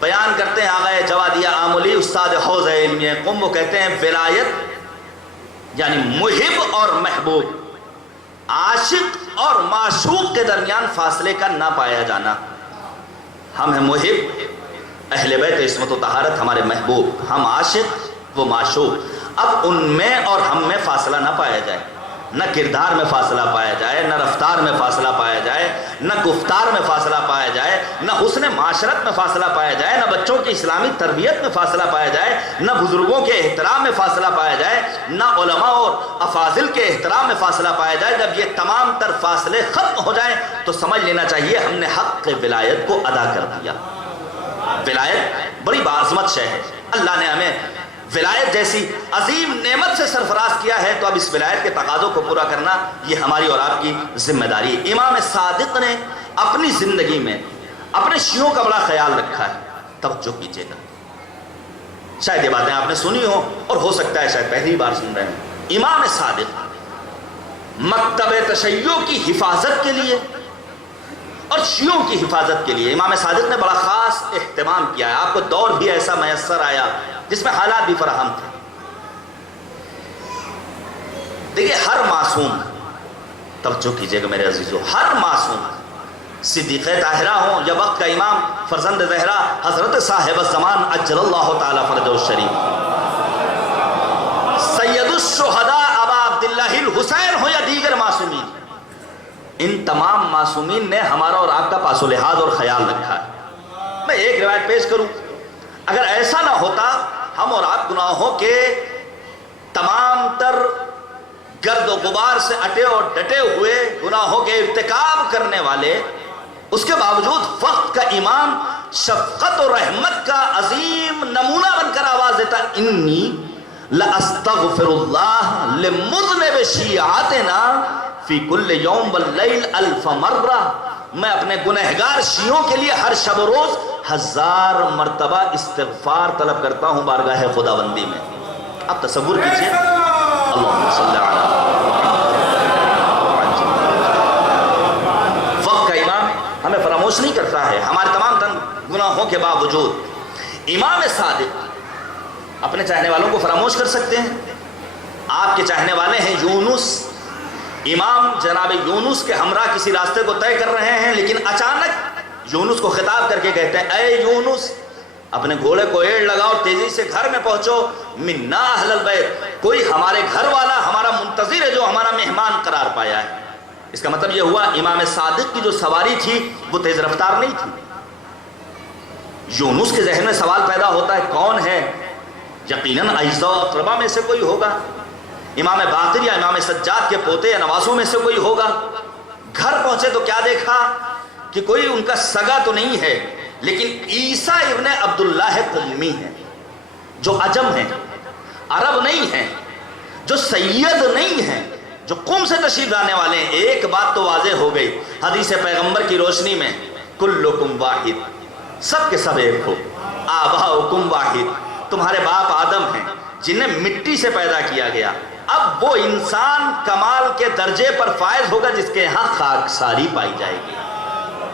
بیان کرتے ہیں آغا جوادیہ آملی استاد حوض علمیہ قم، وہ کہتے ہیں ولایت یعنی محب اور محبوب، عاشق اور معشوق کے درمیان فاصلے کا نہ پایا جانا۔ ہم ہیں محب، اہل بیت عصمت و طہارت ہمارے محبوب، ہم عاشق وہ معشوق، اب ان میں اور ہم میں فاصلہ نہ پایا جائے۔ نہ کردار میں فاصلہ پایا جائے، نہ رفتار میں فاصلہ پایا جائے، نہ گفتار میں فاصلہ پایا جائے، نہ حسن معاشرت میں فاصلہ پایا جائے، نہ بچوں کی اسلامی تربیت میں فاصلہ پایا جائے، نہ بزرگوں کے احترام میں فاصلہ پایا جائے، نہ علماء اور افاضل کے احترام میں فاصلہ پایا جائے، جب یہ تمام تر فاصلے ختم ہو جائیں تو سمجھ لینا چاہیے ہم نے حق ولایت کو ادا کر دیا۔ ولایت بڑی بعظمت شے ہے، اللہ نے ہمیں ولایت جیسی عظیم نعمت سے سرفراز کیا ہے، تو اب اس ولایت کے تقاضوں کو پورا کرنا یہ ہماری اور آپ کی ذمہ داری ہے۔ امام صادق نے اپنی زندگی میں اپنے شیعوں کا بڑا خیال رکھا ہے، توجہ کیجیے گا، شاید یہ باتیں آپ نے سنی ہو اور ہو سکتا ہے شاید پہلی بار سن رہے ہیں۔ امام صادق مکتب تشیع کی حفاظت کے لیے اور شیعوں کی حفاظت کے لیے امام صادق نے بڑا خاص اہتمام کیا ہے۔ آپ کو دور بھی ایسا میسر آیا جس میں حالات بھی فراہم تھے۔ دیکھیے ہر معصوم، توجہ کیجئے گا میرے عزیزو، ہر معصوم صدیق طاہرہ ہوں یا وقت کا امام فرزند زہرا حضرت صاحب الزمان عجل اللہ تعالی فرجہ الشریف، سید الشہداء ابا عبداللہ الحسین ہو یا دیگر معصومین، ان تمام معصومین نے ہمارا اور آپ کا پاس و لحاظ اور خیال رکھا ہے۔ میں ایک روایت پیش کروں، اگر ایسا نہ ہوتا ہم اور آپ گناہوں کے تمام تر گرد و غبار سے اٹے اور ڈٹے ہوئے گناہوں کے ارتکاب کرنے والے، اس کے باوجود وقت کا امام شفقت اور رحمت کا عظیم نمونہ بن کر آواز دیتا، انی لأستغفر اللہ لمذنب شیعاتنا فی کل یوم واللیل الف مرہ، میں اپنے گنہگار شیعوں کے لیے ہر شب و روز 1000 مرتبہ استغفار طلب کرتا ہوں بارگاہ خداوندی میں۔ آپ تصور کیجئے، اللہم صلی علی وقت کا امام ہمیں فراموش نہیں کرتا ہے ہمارے تمام تن گناہوں کے باوجود۔ امام صادق اپنے چاہنے والوں کو فراموش کر سکتے ہیں؟ آپ کے چاہنے والے ہیں یونس، امام جناب یونس کے ہمراہ کسی راستے کو طے کر رہے ہیں، لیکن اچانک یونس کو خطاب کر کے کہتے ہیں، اے یونس اپنے گھوڑے کو ایڑ لگاؤ اور تیزی سے گھر میں پہنچو، منا اہل البیت، کوئی ہمارے گھر والا ہمارا منتظر ہے جو ہمارا مہمان قرار پایا ہے۔ اس کا مطلب یہ ہوا امام صادق کی جو سواری تھی وہ تیز رفتار نہیں تھی۔ یونس کے ذہن میں سوال پیدا ہوتا ہے کون ہے؟ یقیناً اعزاء و اقربا میں سے کوئی ہوگا، امام باقر یا امام سجاد کے پوتے یا نواسوں میں سے کوئی ہوگا۔ گھر پہنچے تو کیا دیکھا کہ کوئی ان کا سگا تو نہیں ہے، لیکن عیسیٰ ابن عبداللہ قمی ہے، جو عجم ہیں، عرب نہیں ہیں، جو سید نہیں ہیں، جو قوم سے تشریف لانے والے ہیں۔ ایک بات تو واضح ہو گئی حدیث پیغمبر کی روشنی میں، کلکم واحد، سب کے سب ایک ہو، آباؤکم واحد، تمہارے باپ آدم ہیں جنہیں مٹی سے پیدا کیا گیا۔ اب وہ انسان کمال کے درجے پر فائز ہوگا جس کے یہاں خاکساری پائی جائے گی،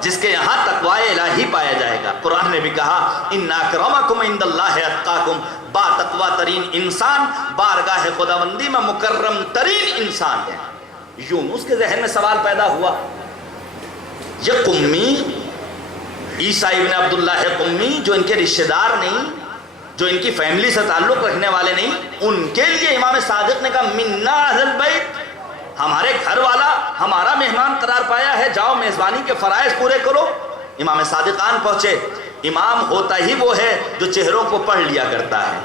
جس کے یہاں تقوی الہی پایا جائے گا۔ قرآن نے بھی کہا ان اکرمکم عند اللہ اتقاکم، با تقوی ترین انسان بارگاہ خداوندی میں مکرم ترین انسان ہے۔ یونس کے ذہن میں سوال پیدا ہوا، یہ قمی عیسیٰ ابن عبداللہ قمی جو ان کے رشتہ دار نہیں، جو ان کی فیملی سے تعلق رکھنے والے نہیں، ان کے لیے امام صادق نے کہا منا اہل البیت، ہمارے گھر والا ہمارا مہمان قرار پایا ہے، جاؤ میزبانی کے فرائض پورے کرو۔ امام صادقان پہنچے۔ امام ہوتا ہی وہ ہے جو چہروں کو پڑھ لیا کرتا ہے۔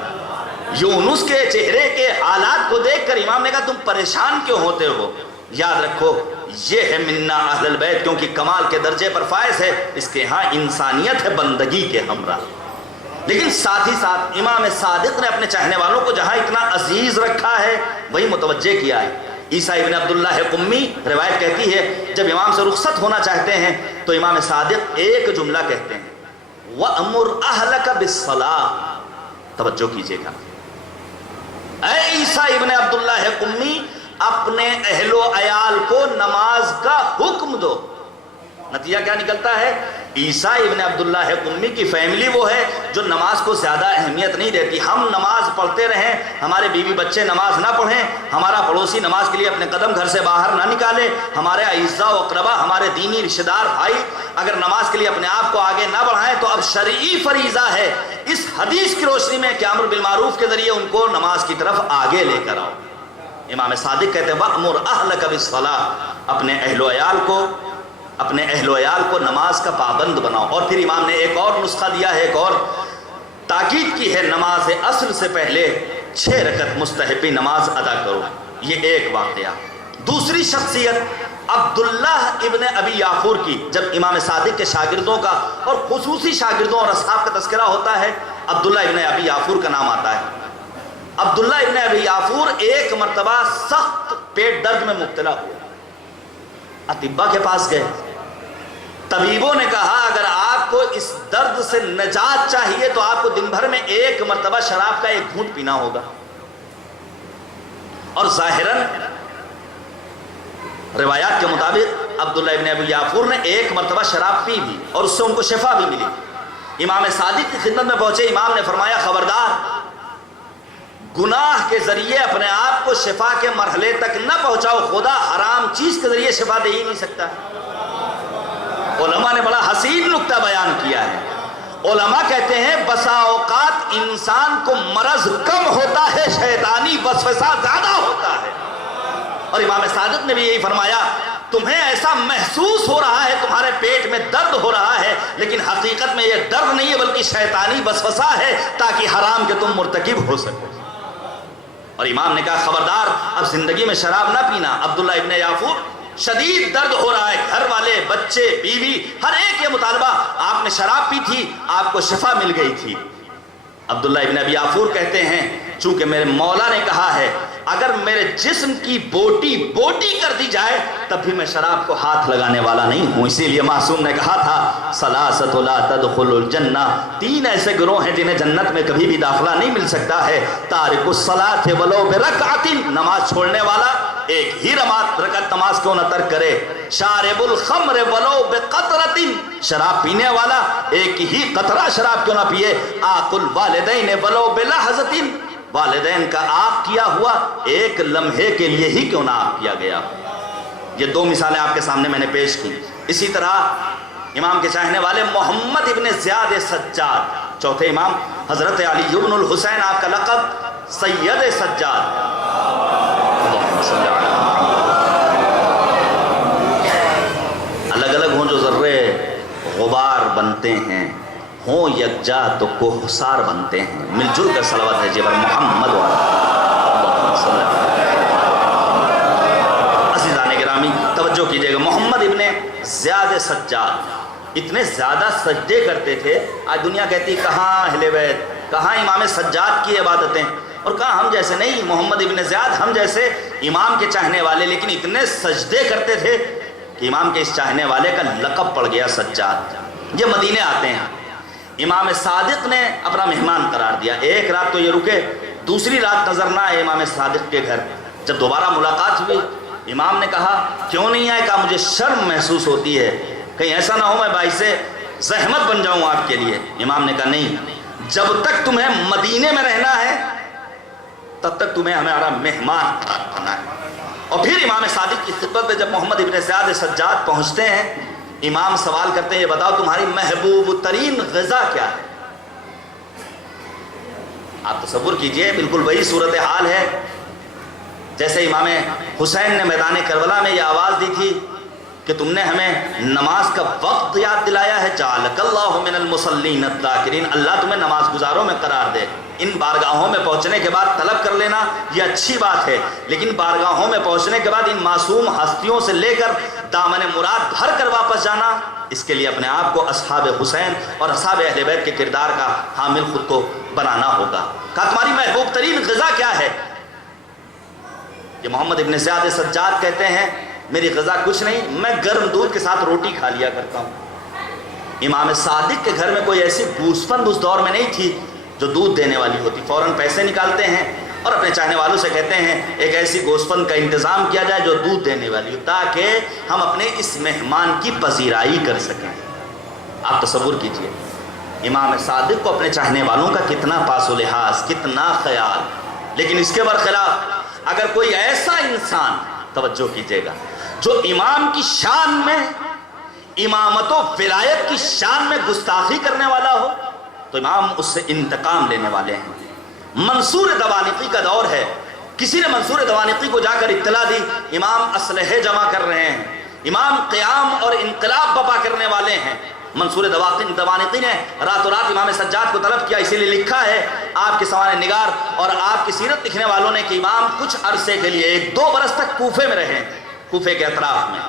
یونس کے چہرے کے حالات کو دیکھ کر امام نے کہا تم پریشان کیوں ہوتے ہو؟ یاد رکھو یہ ہے منا اہل البیت، کیونکہ کمال کے درجے پر فائز ہے، اس کے ہاں انسانیت ہے بندگی کے ہمراہ۔ لیکن ساتھ ہی ساتھ امام صادق نے اپنے چاہنے والوں کو جہاں اتنا عزیز رکھا ہے وہی متوجہ کیا ہے۔ عیسیٰ ابن عبداللہ قمی روایت کہتی ہے جب امام سے رخصت ہونا چاہتے ہیں تو امام صادق ایک جملہ کہتے ہیں، وَأَمُرْ أَهْلَكَ بِالصَّلَاةِ، توجہ کیجئے گا، اے عیسیٰ ابن عبداللہ قمی اپنے اہل و عیال کو نماز کا حکم دو۔ نتیجہ کیا نکلتا ہے؟ عیسیٰ ابن عبداللہ قمی کی فیملی وہ ہے جو نماز کو زیادہ اہمیت نہیں دیتی۔ ہم نماز پڑھتے رہیں، ہمارے بیوی بچے نماز نہ پڑھیں، ہمارا پڑوسی نماز کے لیے اپنے قدم گھر سے باہر نہ نکالے، ہمارے اعزاء و اقربا، ہمارے دینی رشتہ دار بھائی اگر نماز کے لیے اپنے آپ کو آگے نہ بڑھائیں تو اب شرعی فریضہ ہے اس حدیث کی روشنی میں کہ امر بالمعروف کے ذریعے ان کو نماز کی طرف آگے لے کر آؤ۔ امام صادق کہتے ہیں وَأْمُرْ أَهْلَكَ بِالصَّلَاةِ، اپنے اہل و عیال کو نماز کا پابند بناؤ. اور پھر امام نے ایک اور نسخہ دیا ہے، ایک اور تاکید کی ہے، نماز عصر سے پہلے 6 رکعت مستحبی نماز ادا کرو. یہ ایک واقعہ. دوسری شخصیت عبداللہ ابن ابی یافور کی، جب امام صادق کے شاگردوں کا اور خصوصی شاگردوں اور اصحاب کا تذکرہ ہوتا ہے عبداللہ ابن ابی یافور کا نام آتا ہے. عبداللہ ابن ابی یافور ایک مرتبہ سخت پیٹ درد میں مبتلا ہوئے، اطباء کے پاس گئے. طبیبوں نے کہا اگر آپ کو اس درد سے نجات چاہیے تو آپ کو دن بھر میں ایک مرتبہ شراب کا ایک گھونٹ پینا ہوگا. اور ظاہراً روایات کے مطابق عبداللہ ابن ابی یافور نے ایک مرتبہ شراب پی بھی اور اس سے ان کو شفا بھی ملی. امام صادق کی خدمت میں پہنچے، امام نے فرمایا خبردار، گناہ کے ذریعے اپنے آپ کو شفا کے مرحلے تک نہ پہنچاؤ، خدا حرام چیز کے ذریعے شفا دے ہی نہیں سکتا. علماء نے بڑا حسین نکتہ بیان کیا ہے. علماء کہتے ہیں بسا اوقات انسان کو مرض کم ہوتا ہے، شیطانی وسوسہ زیادہ ہوتا ہے. اور امام صادق نے بھی یہی فرمایا تمہیں ایسا محسوس ہو رہا ہے، تمہارے پیٹ میں درد ہو رہا ہے، لیکن حقیقت میں یہ درد نہیں ہے بلکہ شیطانی وسوسہ ہے تاکہ حرام کے تم مرتکب ہو سکو. اور امام نے کہا خبردار، اب زندگی میں شراب نہ پینا. عبداللہ ابن یافور شدید درد ہو رہا ہے، گھر والے، بچے، بیوی، ہر ایک یہ مطالبہ، آپ نے شراب پی تھی، آپ کو شفا مل گئی تھی. عبداللہ ابن ابی یافور کہتے ہیں چونکہ میرے مولا نے کہا ہے اگر میرے جسم کی بوٹی کر دی جائے تب بھی میں شراب کو ہاتھ لگانے والا نہیں ہوں. اسی لیے معصوم نے کہا تھا ثلاثۃ لا تدخل الجنہ، 3 ایسے گروہ ہیں جنہیں جنت میں کبھی بھی داخلہ نہیں مل سکتا ہے. تارک الصلاۃ ولو برکعۃ، نماز چھوڑنے والا ایک ہی رکعت نماز کیوں نہ ترک کرے. شارب الخمر ولو بقطرۃ، شراب پینے والا ایک ہی قطرہ شراب کیوں نہ پیے. آق الوالدین ولو بلحظۃ، والدین کا آق کیا ہوا ایک لمحے کے لیے ہی کیوں نہ آق کیا گیا. یہ 2 مثالیں آپ کے سامنے میں نے پیش کی. اسی طرح امام کے چاہنے والے محمد ابن زیاد سجاد، چوتھے امام، حضرت علی ابن الحسین، آپ کا لقب سید سجاد. الگ الگ ہوں جو ذرے غبار بنتے ہیں، ہوں یکجا تو کوہسار بنتے ہیں. مل جل کر صلوات ہے جی پر محمد عزیزان گرامی توجہ کیجئے گا. محمد ابن زیاد سجاد اتنے زیادہ سجدے کرتے تھے، آج دنیا کہتی کہاں اہل بیت، کہاں امام سجاد کی عبادتیں، اور کہاں ہم جیسے نہیں. محمد ابن زیاد ہم جیسے امام کے چاہنے والے، لیکن اتنے سجدے کرتے تھے کہ امام کے اس چاہنے والے کا لقب پڑ گیا سجاد. یہ مدینے آتے ہیں، امام صادق نے اپنا مہمان قرار دیا. ایک رات تو یہ رکے، دوسری رات نظر نہ آئے امام صادق کے گھر. جب دوبارہ ملاقات ہوئی امام نے کہا کیوں نہیں آئے؟ کہا مجھے شرم محسوس ہوتی ہے، کہیں ایسا نہ ہو میں باعث زحمت بن جاؤں آپ کے لیے. امام نے کہا نہیں، جب تک تمہیں مدینے میں رہنا ہے تب تک تمہیں ہمارا مہمان ہونا ہے. اور پھر امام صادق کی خدمت میں جب محمد ابن زیاد سجاد پہنچتے ہیں، امام سوال کرتے ہیں یہ بتاؤ تمہاری محبوب ترین غذا کیا ہے؟ آپ تصور کیجئے بالکل وہی صورتحال ہے جیسے امام حسین نے میدان کربلا میں یہ آواز دی تھی کہ تم نے ہمیں نماز کا وقت یاد دلایا ہے. جعلک اللہ من المصلین الذاکرین، اللہ تمہیں نماز گزاروں میں قرار دے. ان بارگاہوں میں پہنچنے کے بعد طلب کر لینا یہ اچھی بات ہے، لیکن بارگاہوں میں پہنچنے کے بعد ان معصوم ہستیوں سے لے کر دامن مراد بھر کر واپس جانا، اس کے لیے اپنے آپ کو اصحاب حسین اور اصحاب اہل بیت کے کردار کا حامل خود کو بنانا ہوگا. کہا تمہاری محبوب ترین غذا کیا ہے؟ یہ محمد ابن زیاد سجاد کہتے ہیں میری غذا کچھ نہیں، میں گرم دودھ کے ساتھ روٹی کھا لیا کرتا ہوں. امام صادق کے گھر میں کوئی ایسی گوسفند اس دور میں نہیں تھی جو دودھ دینے والی ہوتی. فوراً پیسے نکالتے ہیں اور اپنے چاہنے والوں سے کہتے ہیں ایک ایسی گوسفند کا انتظام کیا جائے جو دودھ دینے والی ہو تاکہ ہم اپنے اس مہمان کی پذیرائی کر سکیں. آپ تصور کیجئے امام صادق کو اپنے چاہنے والوں کا کتنا پاس و لحاظ، کتنا خیال. لیکن اس کے برخلاف اگر کوئی ایسا انسان، توجہ کیجئے گا، جو امام کی شان میں، امامت و ولایت کی شان میں گستاخی کرنے والا ہو تو امام اس سے انتقام لینے والے ہیں. منصور دوانقی کا دور ہے کسی نے منصور دوانقی کو جا کر اطلاع دی امام اسلحے جمع کر رہے ہیں، امام قیام اور انقلاب بپا کرنے والے ہیں۔ منصور دوانقی نے راتوں رات امام سجاد کو طلب کیا، اسی لیے لکھا ہے آپ کے سوانح نگار اور آپ کی سیرت لکھنے والوں نے کہ امام کچھ عرصے کے لیے 1-2 برس تک کوفے میں رہے، کوفے کے اطراف میں،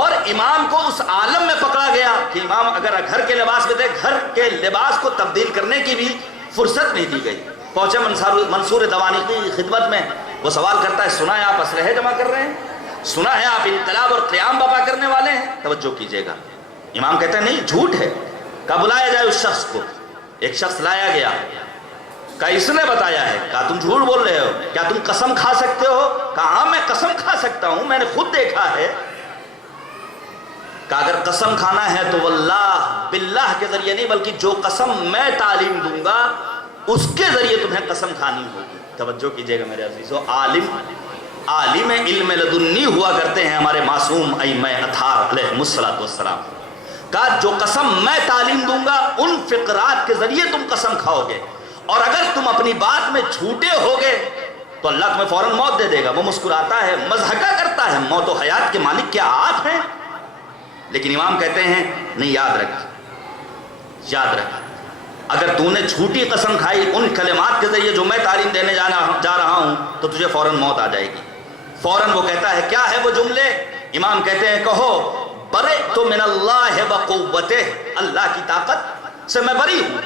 اور امام کو اس عالم میں پکڑا گیا کہ امام اگر گھر کے لباس میں تھے، گھر کے لباس کو تبدیل کرنے کی بھی فرصت نہیں دی گئی۔ پہنچے منصور دوانقی کی خدمت میں، وہ سوال کرتا ہے سنا ہے آپ اسلحے جمع کر رہے ہیں، سنا ہے آپ انقلاب اور قیام بپا کرنے والے ہیں، توجہ کیجئے گا۔ امام کہتے ہیں نہیں، جھوٹ ہے۔ کہا بلایا جائے اس شخص کو۔ ایک شخص لایا گیا، کہا اس نے بتایا ہے۔ کہا تم جھوٹ بول رہے ہو، کیا تم قسم کھا سکتے ہو؟ کہا ہاں میں قسم کھا سکتا ہوں، میں نے خود دیکھا ہے۔ کہا اگر قسم کھانا ہے تو واللہ باللہ کے ذریعے نہیں، بلکہ جو قسم میں تعلیم دوں گا اس کے ذریعے تمہیں قسم کھانی ہوگی۔ توجہ کیجئے گا میرے عزیزو، عالم علم لدنی ہوا کرتے ہیں ہمارے معصوم ائمہ اطہار علیہم السلام۔ کہا جو قسم میں تعلیم دوں گا ان فقرات کے ذریعے تم قسم کھاؤ گے، اور اگر تم اپنی بات میں جھوٹے ہوگے تو اللہ تمہیں فوراً موت دے دے گا۔ وہ مسکراتا ہے، مضحکہ کرتا ہے، موت و حیات کے مالک کیا آپ ہیں؟ لیکن امام کہتے ہیں نہیں، یاد رکھ، اگر تو نے جھوٹی قسم کھائی ان کلمات کے ذریعے جو میں تعلیم دینے جا رہا ہوں تو تجھے فوراً موت آ جائے گی۔ فوراً وہ کہتا ہے کیا ہے وہ جملے؟ امام کہتے ہیں کہو برئت من اللہ وقوتہ، اللہ کی طاقت سے میں بری ہوں،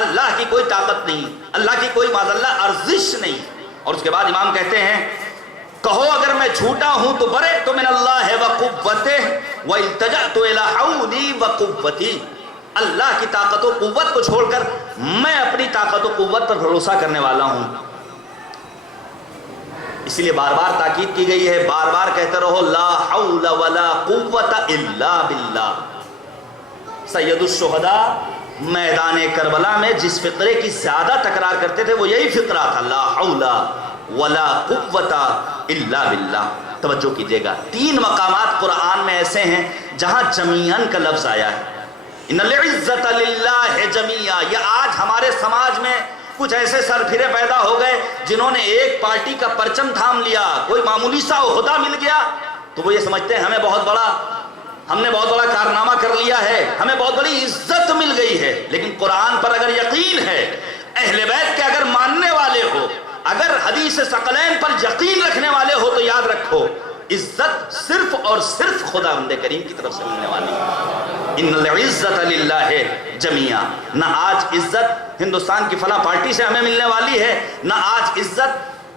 اللہ کی کوئی طاقت نہیں، اللہ کی کوئی معاذ اللہ ارزش نہیں۔ اور اس کے بعد امام کہتے ہیں کہو اگر میں جھوٹا ہوں تو برئت من اللہ وقوتہ والتجأت الی حولی وقوتی، اللہ کی طاقت و قوت کو چھوڑ کر میں اپنی طاقت و قوت پر بھروسہ کرنے والا ہوں۔ اسی لیے بار بار تاکید کی گئی ہے، بار بار کہتے رہو لا حول ولا قوت الا باللہ۔ سید الشہداء میدان کربلا میں جس فقرے کی زیادہ تکرار کرتے تھے وہ یہی فقرہ تھا، لا حول ولا قوت الا باللہ۔ توجہ کیجئے گا، 3 مقامات قرآن میں ایسے ہیں جہاں جمیعاً کا لفظ آیا ہے، ان العزت للہ جمیعا۔ یہ آج ہمارے سماج میں کچھ ایسے سرپھرے پیدا ہو گئے جنہوں نے ایک پارٹی کا پرچم تھام لیا، کوئی معمولی سا عہدہ مل گیا تو وہ یہ سمجھتے ہیں ہم نے بہت بڑا کارنامہ کر لیا ہے، ہمیں بہت بڑی عزت مل گئی ہے۔ لیکن قرآن پر اگر یقین ہے، اہل بیت کے اگر ماننے والے ہو، اگر حدیث ثقلین پر یقین رکھنے والے ہو تو یاد رکھو عزت صرف اور صرف خداوند کریم کی طرف سے ملنے والی ہے۔ ان العزت للہ جمیعا۔ نہ آج عزت ہندوستان کی فلاں پارٹی سے ہمیں ملنے والی ہے، نہ آج عزت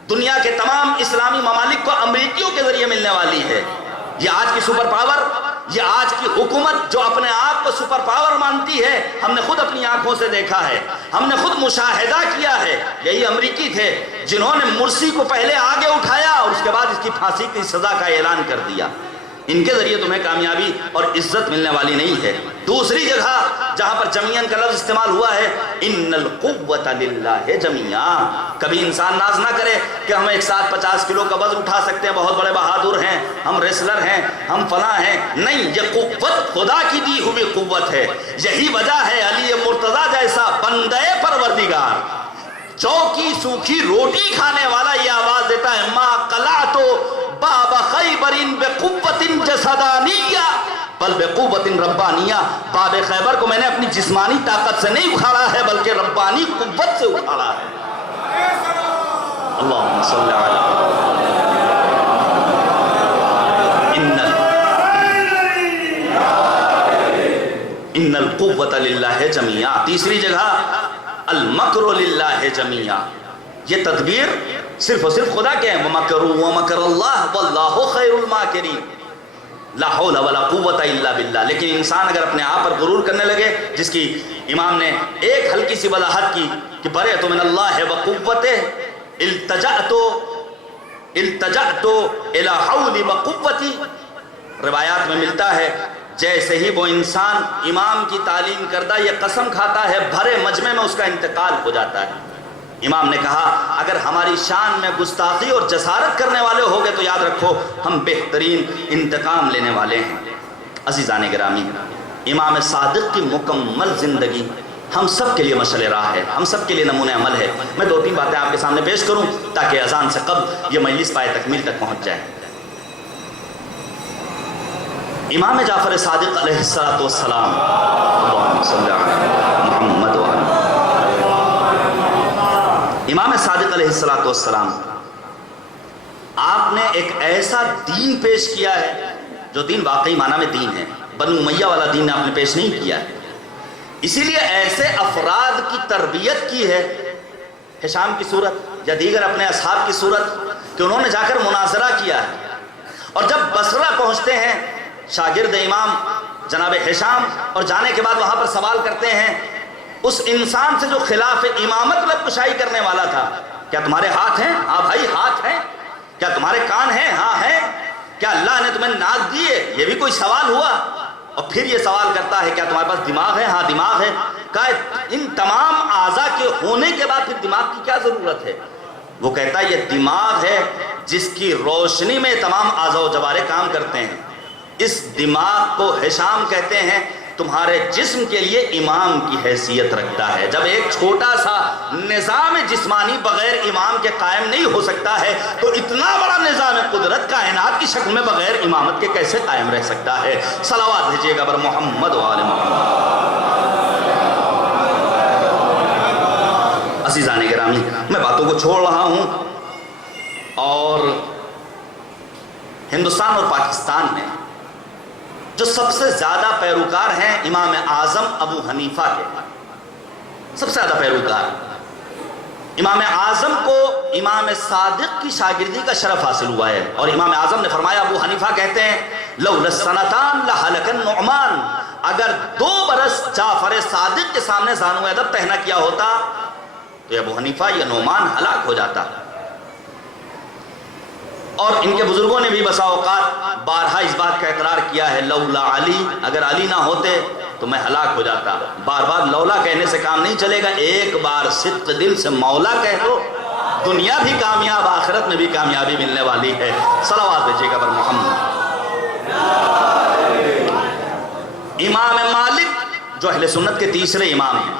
دنیا کے تمام اسلامی ممالک کو امریکیوں کے ذریعے ملنے والی ہے۔ یہ آج کی سپر پاور، یہ آج کی حکومت جو اپنے آپ کو سپر پاور مانتی ہے، ہم نے خود اپنی آنکھوں سے دیکھا ہے، ہم نے خود مشاہدہ کیا ہے۔ یہی امریکی تھے جنہوں نے مرسی کو پہلے آگے اٹھایا اور اس کے بعد اس کی پھانسی کی سزا کا اعلان کر دیا۔ ان کے ذریعے تمہیں کامیابی اور عزت ملنے والی نہیں ہے۔ دوسری جگہ جہاں پر جمیعاً کا لفظ استعمال ہوا ہے، ان القوت للہ جمیعا۔ کبھی انسان ناز نہ کرے کہ ہم ایک ساتھ 50 کلو کا وزن اٹھا سکتے ہیں، بہت بڑے بہادر ہیں، ہم ریسلر ہیں، ہم فلاں ہیں۔ نہیں، یہ قوت خدا کی دی ہوئی قوت ہے۔ یہی وجہ ہے علی مرتضیٰ جیسا بندے پروردگار، چوکی سوکھی روٹی کھانے والا یہ آواز دیتا ہے ما قلعت باب خیبر بقوت جسدانیہ بل بقوت ربانیہ۔ باب خیبر کو میں نے اپنی جسمانی طاقت سے نہیں اکھاڑا ہے بلکہ ربانی قوت سے اکھاڑا ہے۔ اللہم صلی علی ان القوت للہ جمیعا۔ تیسری جگہ المکر للہ جمیعا۔ یہ تدبیر صرف اور صرف خدا کے ہیں، وَمَكَرُوا وَمَكَرَ اللَّهُ وَاللَّهُ خَيْرُ الْمَاكِرِينَ، لا حول ولا قوت الا باللہ۔ لیکن انسان اگر اپنے آپ پر غرور کرنے لگے، جس کی امام نے ایک ہلکی سی وضاحت کی کہ برئت من اللہ وقوتہ التجأت الی حولی وقوتی، روایات میں ملتا ہے جیسے ہی وہ انسان امام کی تعلیم کردہ یہ قسم کھاتا ہے، بھرے مجمع میں اس کا انتقال ہو جاتا ہے۔ امام نے کہا اگر ہماری شان میں گستاخی اور جسارت کرنے والے ہو گئے تو یاد رکھو ہم بہترین انتقام لینے والے ہیں۔ عزیزان گرامی، امام صادق کی مکمل زندگی ہم سب کے لیے مشعل راہ ہے، ہم سب کے لیے نمونہ عمل ہے۔ میں 2-3 باتیں آپ کے سامنے پیش کروں تاکہ اذان سے قبل یہ مجلس پائے تکمیل تک پہنچ جائے۔ امام جعفر صادق علیہ السلام، اللہم صلی علی محمد وعلی امام صادق علیہ السلام، آپ نے ایک ایسا دین پیش کیا ہے جو دین واقعی معنی میں دین ہے، بنو امیہ والا دین آپ نے پیش نہیں کیا ہے۔ اسی لیے ایسے افراد کی تربیت کی ہے، ہشام کی صورت یا دیگر اپنے اصحاب کی صورت، کہ انہوں نے جا کر مناظرہ کیا ہے، اور جب بصرہ پہنچتے ہیں شاگرد امام جناب ہشام، اور جانے کے بعد وہاں پر سوال کرتے ہیں اس انسان سے جو خلاف امامت لب کشائی کرنے والا تھا، کیا تمہارے ہاتھ ہیں؟ ہاں بھائی ہاتھ ہیں۔ کیا تمہارے کان ہیں؟ ہاں ہیں۔ کیا اللہ نے تمہیں ناک دی ہے؟ یہ بھی کوئی سوال ہوا؟ اور پھر یہ سوال کرتا ہے کیا تمہارے پاس دماغ ہے؟ ہاں دماغ ہے۔ کہا ان تمام اعضاء کے ہونے کے بعد پھر دماغ کی کیا ضرورت ہے؟ وہ کہتا ہے یہ دماغ ہے جس کی روشنی میں تمام اعضاء و جوارح کام کرتے ہیں۔ اس دماغ کو ہشام کہتے ہیں تمہارے جسم کے لیے امام کی حیثیت رکھتا ہے۔ جب ایک چھوٹا سا نظام جسمانی بغیر امام کے قائم نہیں ہو سکتا ہے تو اتنا بڑا نظام قدرت کائنات کی شکل میں بغیر امامت کے کیسے قائم رہ سکتا ہے؟ صلوات بھیجیے گا بر محمد و آل محمد۔ عزیزان گرامی، میں باتوں کو چھوڑ رہا ہوں، اور ہندوستان اور پاکستان میں جو سب سے زیادہ پیروکار ہیں امام اعظم ابو حنیفہ کے، سب سے زیادہ پیروکار، امام اعظم کو امام صادق کی شاگردی کا شرف حاصل ہوا ہے، اور امام اعظم نے فرمایا، ابو حنیفہ کہتے ہیں لولا السنتان لہلک النعمان، اگر 2 برس جعفر صادق کے سامنے زانو ادب پہنا کیا ہوتا تو ابو حنیفہ یا نعمان ہلاک ہو جاتا۔ اور ان کے بزرگوں نے بھی بسا اوقات بارہا اس بات کا اقرار کیا ہے، لولا علی، اگر علی نہ ہوتے تو میں ہلاک ہو جاتا۔ بار بار لولا کہنے سے کام نہیں چلے گا، ایک بار صدق دل سے مولا کہہ دو، دنیا بھی کامیاب، آخرت میں بھی کامیابی ملنے والی ہے۔ صلوات بھیجیے گا بر محمد۔ امام مالک جو اہل سنت کے تیسرے امام ہیں،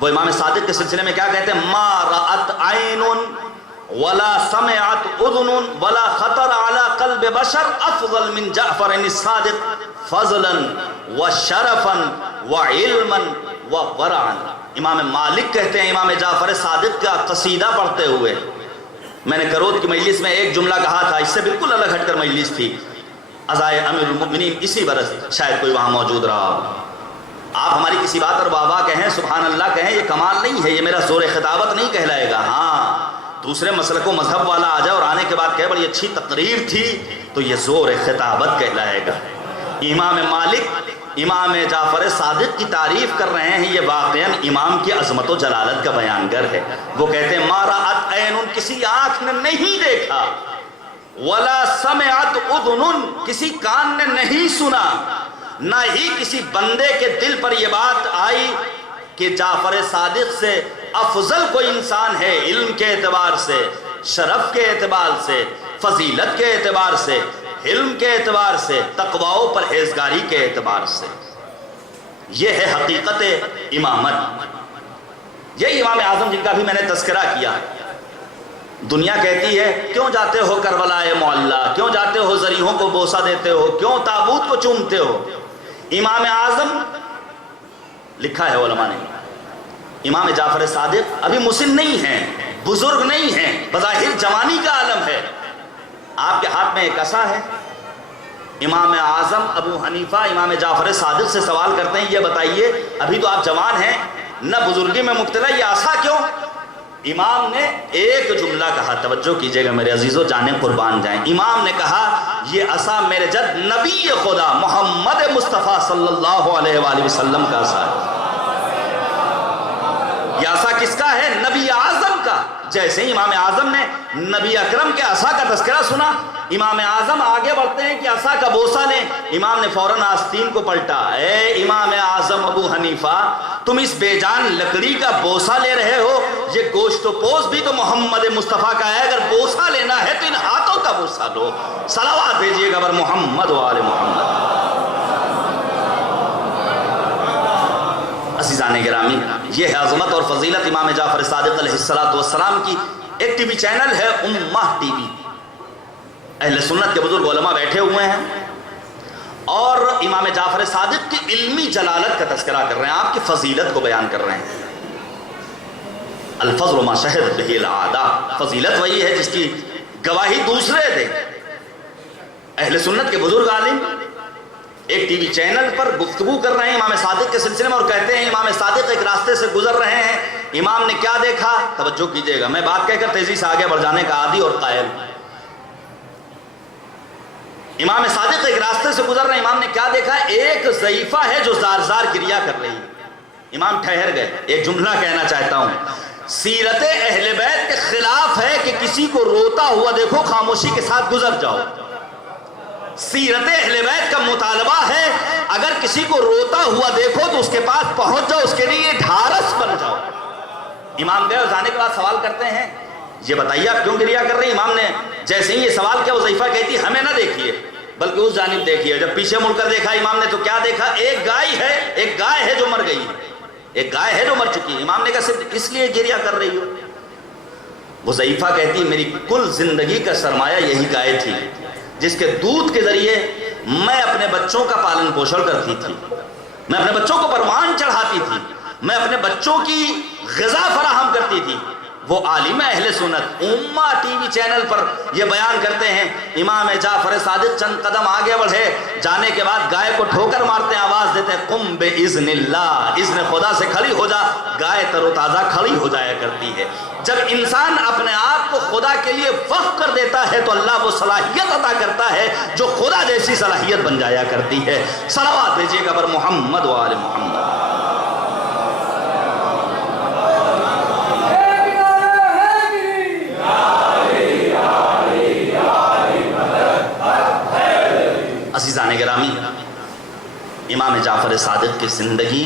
وہ امام صادق کے سلسلے میں کیا کہتے ہیں؟ ما رأت عین ولا سمعت اذن ولا خطر على قلب بشر افضل من جعفر الصادق فضلا وشرفا وعلما وورعا۔ امام مالک کہتے ہیں امام جعفر صادق کا قصیدہ پڑھتے ہوئے، میں نے کرود کی مجلس میں ایک جملہ کہا تھا، اس سے بالکل الگ ہٹ کر مجلس تھی، عزائے امیر المؤمنین اسی برس شاید کوئی وہاں موجود رہا ہو، آپ ہماری کسی بات اور واہ واہ کہیں، سبحان اللہ کہیں، یہ کمال نہیں ہے، یہ میرا زور خطابت نہیں کہلائے گا۔ ہاں دوسرے مسلک و مذہب والا آ جائے اور آنے کے بعد کہے بڑی اچھی تقریر تھی تو یہ زور خطابت کہلائے گا۔ امام مالک امام جعفر صادق کی تعریف کر رہے ہیں، یہ واقعاً امام کی عظمت و جلالت کا بیان گر ہے۔ وہ کہتے ہیں ما رأت عین، کسی آنکھ نے نہیں دیکھا، ولا سمعت اذن، کسی کان نے نہیں سنا، نہ ہی کسی بندے کے دل پر یہ بات آئی کہ جعفر صادق سے افضل کوئی انسان ہے، علم کے اعتبار سے، شرف کے اعتبار سے، فضیلت کے اعتبار سے، علم کے اعتبار سے، تقوی و پرہیزگاری کے اعتبار سے۔ یہ ہے حقیقت امامت۔ یہ امام اعظم جن کا بھی میں نے تذکرہ کیا، دنیا کہتی ہے کیوں جاتے ہو کربلا معلی، کیوں جاتے ہو ذریحوں کو بوسہ دیتے ہو، کیوں تابوت کو چومتے ہو؟ امام اعظم لکھا ہے علماء نے، امام جعفر صادق ابھی مسن نہیں ہیں، بزرگ نہیں ہیں، بظاہر جوانی کا عالم ہے، آپ کے ہاتھ میں ایک عصا ہے۔ امام اعظم ابو حنیفہ امام جعفر صادق سے سوال کرتے ہیں، یہ بتائیے ابھی تو آپ جوان ہیں، نہ بزرگی میں مبتلا، یہ عصا کیوں؟ امام نے ایک جملہ کہا، توجہ کیجئے گا میرے عزیزو، جانیں قربان جائیں۔ امام نے کہا یہ عصا میرے جد نبی خدا محمد مصطفیٰ صلی اللہ علیہ وآلہ وسلم کا عصا ہے۔ یہ عصا کس کا ہے؟ نبی اعظم کا۔ جیسے ہی امام اعظم نے نبی اکرم کے عصا کا تذکرہ سنا، امام اعظم آگے بڑھتے ہیں کہ عصا کا بوسہ لیں، امام نے فوراً آستین کو پلٹا، اے امام اعظم ابو حنیفہ، تم اس بے جان لکڑی کا بوسہ لے رہے ہو، یہ گوشت و پوست بھی تو محمد مصطفیٰ کا ہے، اگر بوسہ لینا ہے تو ان ہاتھوں کا بوسہ لو۔ صلوات بھیجیے گا بر محمد و آل محمد۔ عزیزان گرامی، یہ ہے عظمت اور فضیلت امام جعفر صادق علیہ السلام کی۔ ایک ٹی وی چینل ہے امہ ٹی وی، اہل سنت کے بزرگ علماء بیٹھے ہوئے ہیں اور امام جعفر صادق کی علمی جلالت کا تذکرہ کر رہے ہیں، آپ کی فضیلت کو بیان کر رہے ہیں۔ الفضل ما شہد بہ العادہ، فضیلت وہی ہے جس کی گواہی دوسرے دیں۔ اہل سنت کے بزرگ عالم ایک ٹی وی چینل پر گفتگو کر رہے ہیں امام صادق کے سلسلے میں، اور کہتے ہیں امام صادق ایک راستے سے گزر رہے ہیں، امام نے کیا دیکھا؟ توجہ کیجئے گا، میں بات کہہ کر تیزی سے آگے بڑھ جانے کا عادی اور قائل۔ امام صادق ایک راستے سے گزر رہے ہیں، امام نے کیا دیکھا؟ ایک ضعیفہ ہے جو زار زار کریا کر رہی ہے۔ امام ٹھہر گئے، ایک جملہ کہنا چاہتا ہوں، سیرت اہل بیت کے خلاف ہے کہ کسی کو روتا ہوا دیکھو خاموشی کے ساتھ گزر جاؤ۔ سیرت اہل بیت کا مطالبہ ہے اگر کسی کو روتا ہوا دیکھو تو اس کے پاس پہنچ جاؤ، اس کے لیے ڈھارس بن جاؤ۔ امام گئے اور جانے کے بعد سوال کرتے ہیں، یہ بتائیے آپ کیوں گریا کر رہی ہیں؟ امام نے جیسے ہی یہ سوال کیا، وظیفہ کہتی ہمیں نہ دیکھیے بلکہ اس جانب دیکھیے۔ جب پیچھے مڑ کر دیکھا امام نے تو کیا دیکھا؟ ایک گائے ہے جو مر گئی، ایک گائے ہے جو مر چکی ہے۔ امام نے کہا صرف اس لیے گریا کر رہی ہو؟ وظیفہ کہتی میری کل زندگی کا سرمایہ یہی گائے تھی جس کے دودھ کے ذریعے میں اپنے بچوں کا پالن پوشن کرتی تھی، میں اپنے بچوں کو پروان چڑھاتی تھی، میں اپنے بچوں کی غذا فراہم کرتی تھی۔ وہ عالم اہل سنت امہ ٹی وی چینل پر یہ بیان کرتے ہیں، امام جعفر صادق چند قدم آگے بڑھے، جانے کے بعد گائے کو ٹھوکر مارتے ہیں، آواز دیتے ہیں قم باذن اللہ، اذن خدا سے کھڑی ہو جا۔ گائے تر و تازہ کھڑی ہو جایا کرتی ہے۔ جب انسان اپنے آپ کو خدا کے لیے وقف کر دیتا ہے تو اللہ وہ صلاحیت عطا کرتا ہے جو خدا جیسی صلاحیت بن جایا کرتی ہے۔ صلوات بھیجیے گا بر محمد و آل محمد۔ عزیزان گرامی، امام جعفر صادق کی زندگی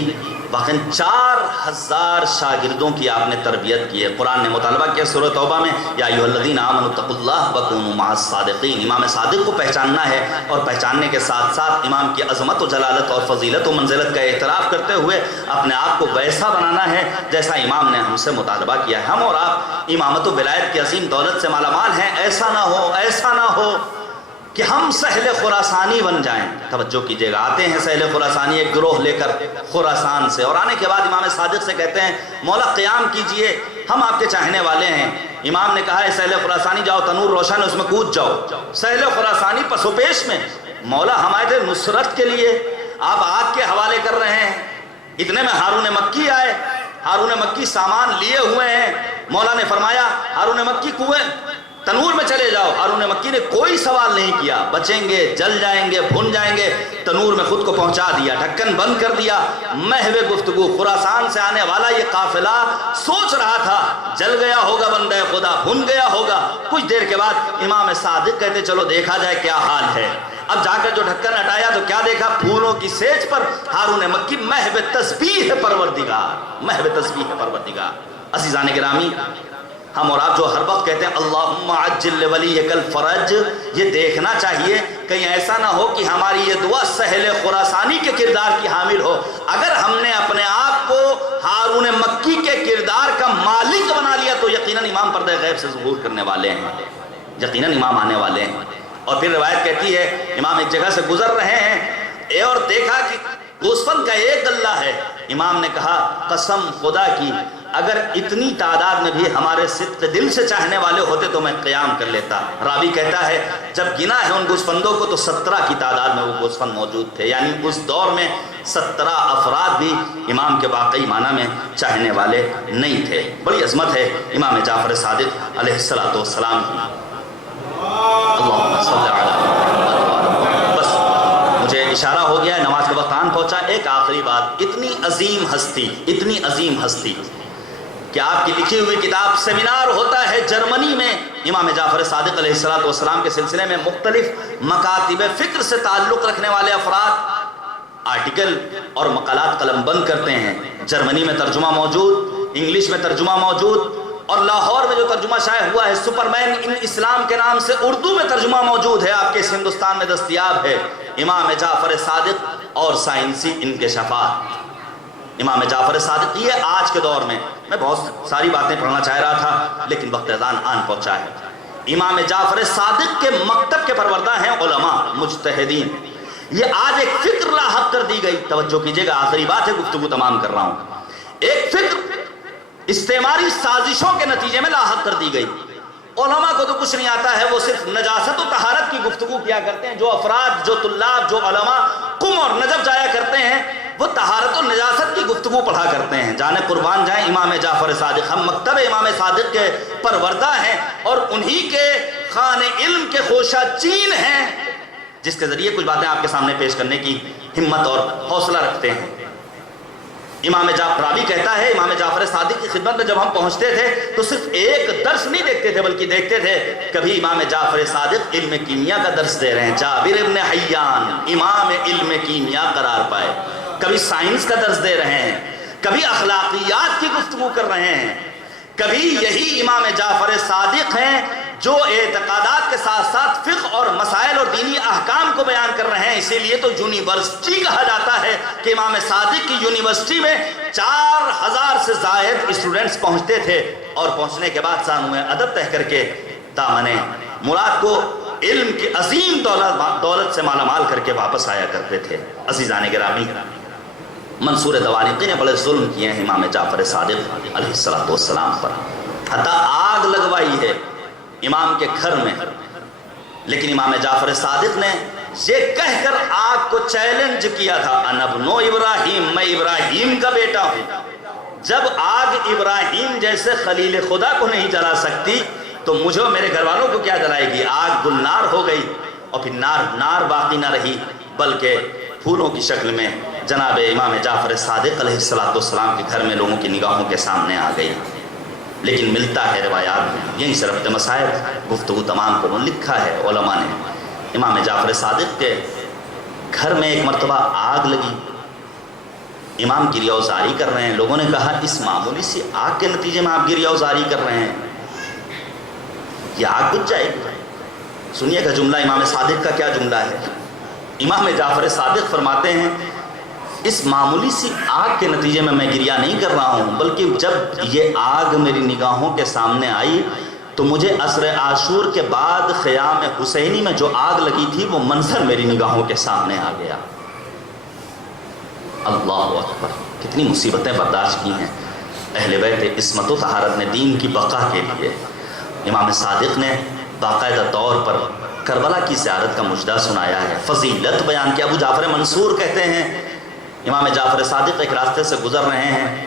واقعاً 4000 شاگردوں کی آپ نے تربیت کی ہے۔ قرآن نے مطالبہ کیا سورہ توبہ میں، یا ایھا الذین آمنوا اتقوا اللہ وکونوا مع الصادقین۔ امام صادق کو پہچاننا ہے اور پہچاننے کے ساتھ ساتھ امام کی عظمت و جلالت اور فضیلت و منزلت کا اعتراف کرتے ہوئے اپنے آپ کو ویسا بنانا ہے جیسا امام نے ہم سے مطالبہ کیا ہے۔ ہم اور آپ امامت و ولایت کی عظیم دولت سے مالا مال ہیں، ایسا نہ ہو کہ ہم سہل خراسانی بن جائیں۔ توجہ کیجئے گا، آتے ہیں سہل خراسانی ایک گروہ لے کر خراسان سے، اور آنے کے بعد امام صادق سے کہتے ہیں مولا قیام کیجئے، ہم آپ کے چاہنے والے ہیں۔ امام نے کہا ہے سہل خراسانی جاؤ، تنور روشن ہے اس میں کود جاؤ۔ سہل خراسانی پس و پیش میں، مولا ہم آئے تھے نصرت کے لیے، آپ آگ کے حوالے کر رہے ہیں۔ اتنے میں ہارون مکی آئے، ہارون مکی سامان لیے ہوئے ہیں۔ مولا نے فرمایا ہارون مکی کنویں تنور میں چلے جاؤ۔ ہارون مکی نے کوئی سوال نہیں کیا، بچیں گے، جل جائیں گے، بھن جائیں گے، تنور میں خود کو پہنچا دیا، ڈھکن بند کر دیا۔ محو گفتگو، خراسان سے آنے والا یہ قافلہ سوچ رہا تھا جل گیا ہوگا بندہ خدا، بھن گیا ہوگا۔ کچھ دیر کے بعد امام صادق کہتے چلو دیکھا جائے کیا حال ہے۔ اب جا کر جو ڈھکن ہٹایا تو کیا دیکھا؟ پھولوں کی سیج پر ہارون مکی محو تسبیح پروردگار، محو تسبیح پروردگار۔ عزیزان گرامی، ہم اور آپ جو ہر وقت کہتے ہیں اللہم عجل لولیک الفرج، یہ دیکھنا چاہیے کہیں ایسا نہ ہو کہ ہماری یہ دعا سہل خراسانی کے کردار کی حامل ہو۔ اگر ہم نے اپنے آپ کو ہارون مکی کے کردار کا مالک بنا لیا تو یقیناً امام پردہ غیب سے ظہور کرنے والے ہیں، یقیناً امام آنے والے ہیں۔ اور پھر روایت کہتی ہے امام ایک جگہ سے گزر رہے ہیں اور دیکھا کہ گوسفند کا ایک گلہ ہے۔ امام نے کہا قسم خدا کی اگر اتنی تعداد میں بھی ہمارے صدق دل سے چاہنے والے ہوتے تو میں قیام کر لیتا۔ راوی کہتا ہے جب گنا ہے ان گوسفندوں کو تو 17 کی تعداد میں وہ گوسفند موجود تھے، یعنی اس دور میں 17 افراد بھی امام کے واقعی معنی میں چاہنے والے نہیں تھے۔ بڑی عظمت ہے امام جعفر صادق علیہ السلام کی۔ اللہم صلی علی محمد۔ بس مجھے اشارہ ہو گیا ہے، نماز کا وقت آن پہنچا۔ ایک آخری بات، اتنی عظیم ہستی کہ آپ کی لکھی ہوئی کتاب سیمینار ہوتا ہے جرمنی میں امام جعفر صادق علیہ السلام کے سلسلے میں، مختلف مکاتب فکر سے تعلق رکھنے والے افراد آرٹیکل اور مقالات قلم بند کرتے ہیں۔ جرمنی میں ترجمہ موجود، انگلش میں ترجمہ موجود، اور لاہور میں جو ترجمہ شائع ہوا ہے سپرمین ان اسلام کے نام سے اردو میں ترجمہ موجود ہے، آپ کے اس ہندوستان میں دستیاب ہے۔ امام جعفر صادق اور سائنسی انکشافات۔ امام جعفر صادق یہ آج کے دور میں بہت ساری باتیں پڑھنا چاہ رہا تھا لیکن وقت اذان آن پہنچا ہے۔ امام جعفر صادق کے مکتب کے پروردہ ہیں علماء مجتہدین۔ یہ آج ایک فکر لاحق کر دی گئی، توجہ کیجئے گا، آخری بات ہے، گفتگو تمام کر رہا ہوں۔ ایک فکر استعماری سازشوں کے نتیجے میں لاحق کر دی گئی۔ علماء کو تو کچھ نہیں آتا ہے، وہ صرف نجاست و طہارت کی گفتگو کیا کرتے ہیں۔ جو افراد، جو طلاب، جو علماء قم اور نجف جایا کرتے ہیں وہ طہارت و نجاست کی گفتگو پڑھا کرتے ہیں۔ جانے قربان جائیں امام جعفر صادق، ہم مکتب امام صادق کے پروردہ ہیں اور انہی کے خان علم کے خوشہ چین ہیں جس کے ذریعے کچھ باتیں آپ کے سامنے پیش کرنے کی ہمت اور حوصلہ رکھتے ہیں۔ امام جعفر راوی کہتا ہے امام جعفر صادق کی خدمت میں جب ہم پہنچتے تھے تو صرف ایک درس نہیں دیکھتے تھے بلکہ دیکھتے تھے کبھی امام جعفر صادق علم کیمیا کا درس دے رہے ہیں، جابر ابن حیان امام علم کیمیا قرار پائے، کبھی سائنس کا درس دے رہے ہیں، کبھی اخلاقیات کی گفتگو کر رہے ہیں، کبھی یہی امام جعفر صادق ہیں جو اعتقادات کے ساتھ ساتھ فقہ اور مسائل اور دینی احکام کو بیان کر رہے ہیں۔ اسی لیے تو یونیورسٹی کہا جاتا ہے کہ امام صادق کی یونیورسٹی میں 4000 سے زائد اسٹوڈنٹس پہنچتے تھے اور پہنچنے کے بعد ثانوی ادب طے کر کے دامن مراد کو علم کی عظیم دولت سے مالا مال کر کے واپس آیا کرتے تھے۔ عزیزان گرامی، منصور دوالقی نے بڑے ظلم کیے ہیں امام جعفر صادق علیہ السلام پر، حتی آگ لگوائی ہے امام کے گھر میں، لیکن امام جعفر صادق نے یہ کہہ کر آگ کو چیلنج کیا تھا، انا ابن ابراہیم، میں ابراہیم کا بیٹا ہوں۔ جب آگ ابراہیم جیسے خلیل خدا کو نہیں جلا سکتی تو مجھے اور میرے گھر والوں کو کیا جلائے گی؟ آگ گلنار ہو گئی اور پھر نار باقی نہ رہی بلکہ پھولوں کی شکل میں جناب امام جعفر صادق علیہ السلام کے گھر میں لوگوں کی نگاہوں کے سامنے آ گئی۔ لیکن ملتا ہے روایات میں، یہیں سے ربط مسائل گفتگو تمام کو لکھا ہے علماء نے، امام جعفر صادق کے گھر میں ایک مرتبہ آگ لگی، امام گریہ وزاری کر رہے ہیں، لوگوں نے کہا اس معمولی سی آگ کے نتیجے میں آپ گریہ وزاری کر رہے ہیں، یہ آگ بجھ جائے گی۔ سنیے گا جملہ امام صادق کا کیا جملہ ہے۔ امام جعفر صادق فرماتے ہیں اس معمولی سی آگ کے نتیجے میں گریہ نہیں کر رہا ہوں، بلکہ جب یہ آگ میری نگاہوں کے سامنے آئی تو مجھے عصر عاشور کے بعد خیام حسینی میں جو آگ لگی تھی وہ منظر میری نگاہوں کے سامنے آ گیا۔ اللہ اکبر، کتنی مصیبتیں برداشت کی ہیں اہل بیت عصمت و طہارت نے دین کی بقا کے لیے۔ امام صادق نے باقاعدہ طور پر کربلا کی زیارت کا مجدہ سنایا ہے، فضیلت بیان کیا۔ ابو جعفر منصور کہتے ہیں امام جعفر صادق ایک راستے سے گزر رہے ہیں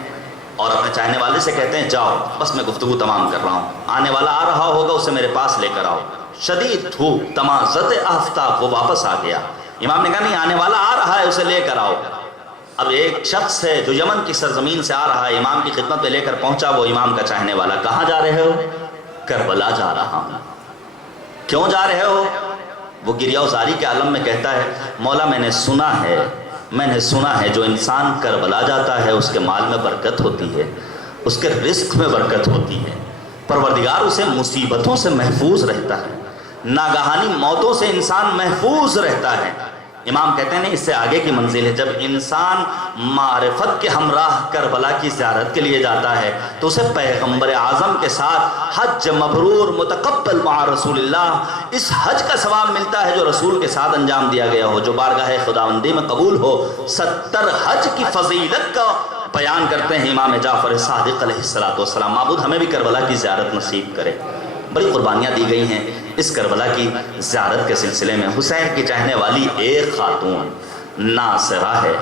اور اپنے چاہنے والے سے کہتے ہیں جاؤ بس میں گفتگو تمام کر رہا ہوں، آنے والا آ رہا ہوگا اسے میرے پاس لے کر آؤ۔ شدید دھوپ، تمازت آفتاب، وہ واپس آ گیا۔ امام نے کہا نہیں، آنے والا آ رہا ہے اسے لے کر آؤ۔ اب ایک شخص ہے جو یمن کی سرزمین سے آ رہا ہے، امام کی خدمت میں لے کر پہنچا وہ امام کا چاہنے والا۔ کہاں جا رہے ہو؟ کربلا جا رہا ہوں۔ کیوں جا رہے ہو؟ وہ گریہ وزاری کے عالم میں کہتا ہے مولا میں نے سنا ہے جو انسان کربلا جاتا ہے اس کے مال میں برکت ہوتی ہے، اس کے رزق میں برکت ہوتی ہے، پروردگار اسے مصیبتوں سے محفوظ رہتا ہے، ناگہانی موتوں سے انسان محفوظ رہتا ہے۔ امام کہتے ہیں اس سے آگے کی منزل ہے، جب انسان معرفت کے ہمراہ کربلا کی زیارت کے لیے جاتا ہے تو اسے پیغمبر اعظم کے ساتھ حج مبرور متقبل مع رسول اللہ، اس حج کا ثواب ملتا ہے جو رسول کے ساتھ انجام دیا گیا ہو، جو بارگاہ خداوندی میں قبول ہو۔ 70 حج کی فضیلت کا بیان کرتے ہیں امام جعفر صادق علیہ السلام۔ معبود ہمیں بھی کربلا کی زیارت نصیب کرے۔ بڑی قربانیاں دی گئی ہیں اس کربلا کی زیارت کے سلسلے میں۔ حسین کی چاہنے والی ایک خاتون ناصرہ ہے،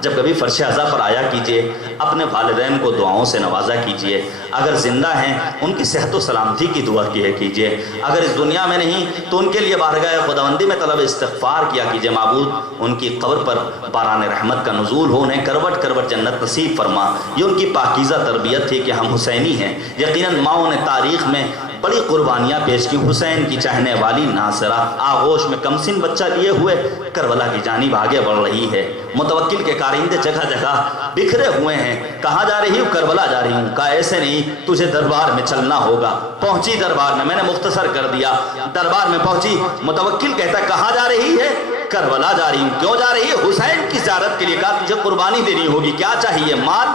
جب کبھی فرش عزا پر آیا کیجئے، اپنے والدین کو دعاؤں سے نوازا کیجئے، اگر زندہ ہیں ان کی صحت و سلامتی کی دعا کیا کیجئے، اگر اس دنیا میں نہیں تو ان کے لیے بارگاہ خداوندی میں طلب استغفار کیا کیجئے۔ معبود ان کی قبر پر باران رحمت کا نزول ہو، انہیں کروٹ کروٹ جنت نصیب فرما۔ یہ ان کی پاکیزہ تربیت تھی کہ ہم حسینی ہیں۔ یقیناً ماؤں نے تاریخ میں بڑی قربانیاں پیش کی۔ حسین کی چاہنے والی ناصرہ آغوش میں کمسن بچہ لیے ہوئے کربلا کی جانب آگے بڑھ رہی ہے۔ متوکل کے کارندے جگہ جگہ بکھرے ہوئے ہیں۔ کہاں جا رہی ہوں؟ کربلا جا رہی ہوں۔ کہا ایسے نہیں، تجھے دربار میں چلنا ہوگا۔ پہنچی دربار میں نے مختصر کر دیا، دربار میں پہنچی، متوکل کہتا کہاں جا رہی ہے؟ کربلا جا رہی ہوں۔ کیوں جا رہی ہے؟ حسین کی زیارت کے لیے۔ کہا تجھے قربانی دینی ہوگی، کیا چاہیے؟ مال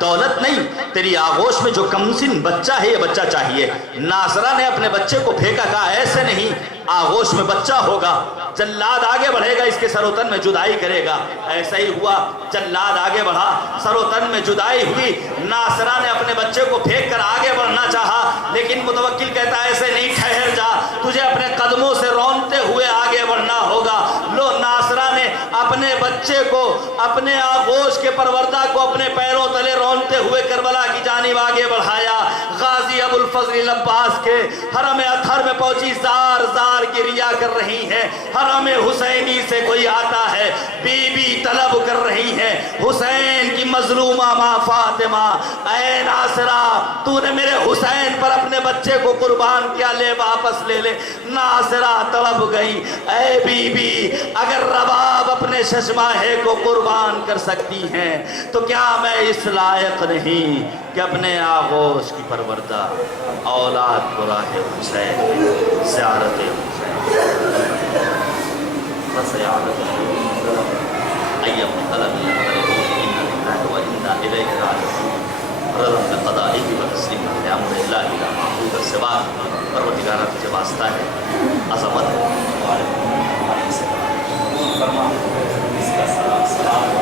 دولت نہیں، تیری آغوش میں جو کمسن بچہ ہے یہ بچہ چاہیے۔ ناصرہ نے اپنے بچے کو پھینکا، کہا ایسے نہیں، آغوش میں بچہ ہوگا، جلاد آگے بڑھے گا، اس کے سر و تن میں جدائی کرے گا۔ ایسا ہی ہوا، جلاد آگے بڑھا، سر و تن میں جدائی ہوئی۔ ناصرہ نے اپنے بچے کو پھینک کر آگے بڑھنا چاہا، لیکن متوکل کہتا ہے ایسے نہیں، ٹھہر جا، تجھے اپنے قدموں سے رونتے ہوئے آگے بڑھنا ہوگا۔ لو، ناصرہ نے اپنے بچے کو، اپنے آغوش کے پروردہ کو اپنے پیروں تلے رونتے ہوئے کربلا کی جانب آگے بڑھایا۔ غازی ابو الفضل عباس کے حرم اطہر میں پہنچی، زار زار کی ریا کر رہی ہے۔ حرم حسینی سے کوئی آتا ہے، بی بی طلب کر رہی ہے حسین کی مظلومہ ماں فاطمہ، اے ناصرہ تو نے میرے حسین پر اپنے بچے کو قربان کیا، لے واپس لے لے۔ ناصرہ تڑپ گئی، اے بی بی اگر رباب اپنے ششماہے کو قربان کر سکتی ہیں تو کیا میں اس لائق نہیں کہ اپنے آغوش کی پروردہ اولاد کو راہ حسین زیارت فسیارت ایب طلب رضا قضائی و تسلیم امر اللہ لا معبود سوا۔ پروردگارہ تجھے واسطہ ہے، عظمت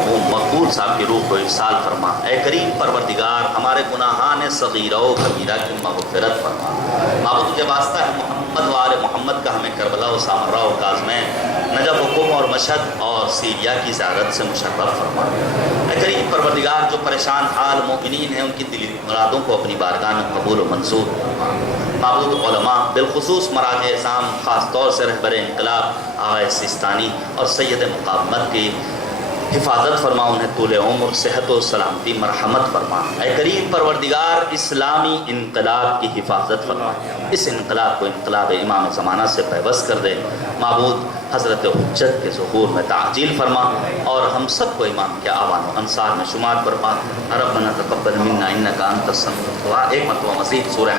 وہ مقبول صاحب کی روح کو ارسال فرما۔ اے کریم پروردگار ہمارے گناہان صغیرہ و کبیرہ کی مغفرت فرما۔ معبود تجھے واسطہ ہے، محمد و آل محمد کا ہمیں کربلا و سامرہ و کاظمین، نجف و قم اور مشہد اور سیریا کی زیارت سے مشرف فرما۔ اے کریم پروردگار جو پریشان حال مومنین ہیں ان کی دلی مرادوں کو اپنی بارگاہ میں قبول و منظور فرما۔ معبود علماء بالخصوص مراجع اعظام، خاص طور سے رہبر انقلاب آغا سیستانی اور سید مقاومت کی حفاظت فرما، انہیں طول عمر، صحت و سلامتی مرحمت فرما۔ اے کریم پروردگار اسلامی انقلاب کی حفاظت فرما، اس انقلاب کو انقلاب امام زمانہ سے پیوست کر دے۔ معبود حضرت حجت کے ظہور میں تعجیل فرما اور ہم سب کو امام کے آوان و انصار میں شمار فرما۔ ربنا تقبل منا انک انت السمیع الدعاء۔ ایک مرتبہ مزید سورہ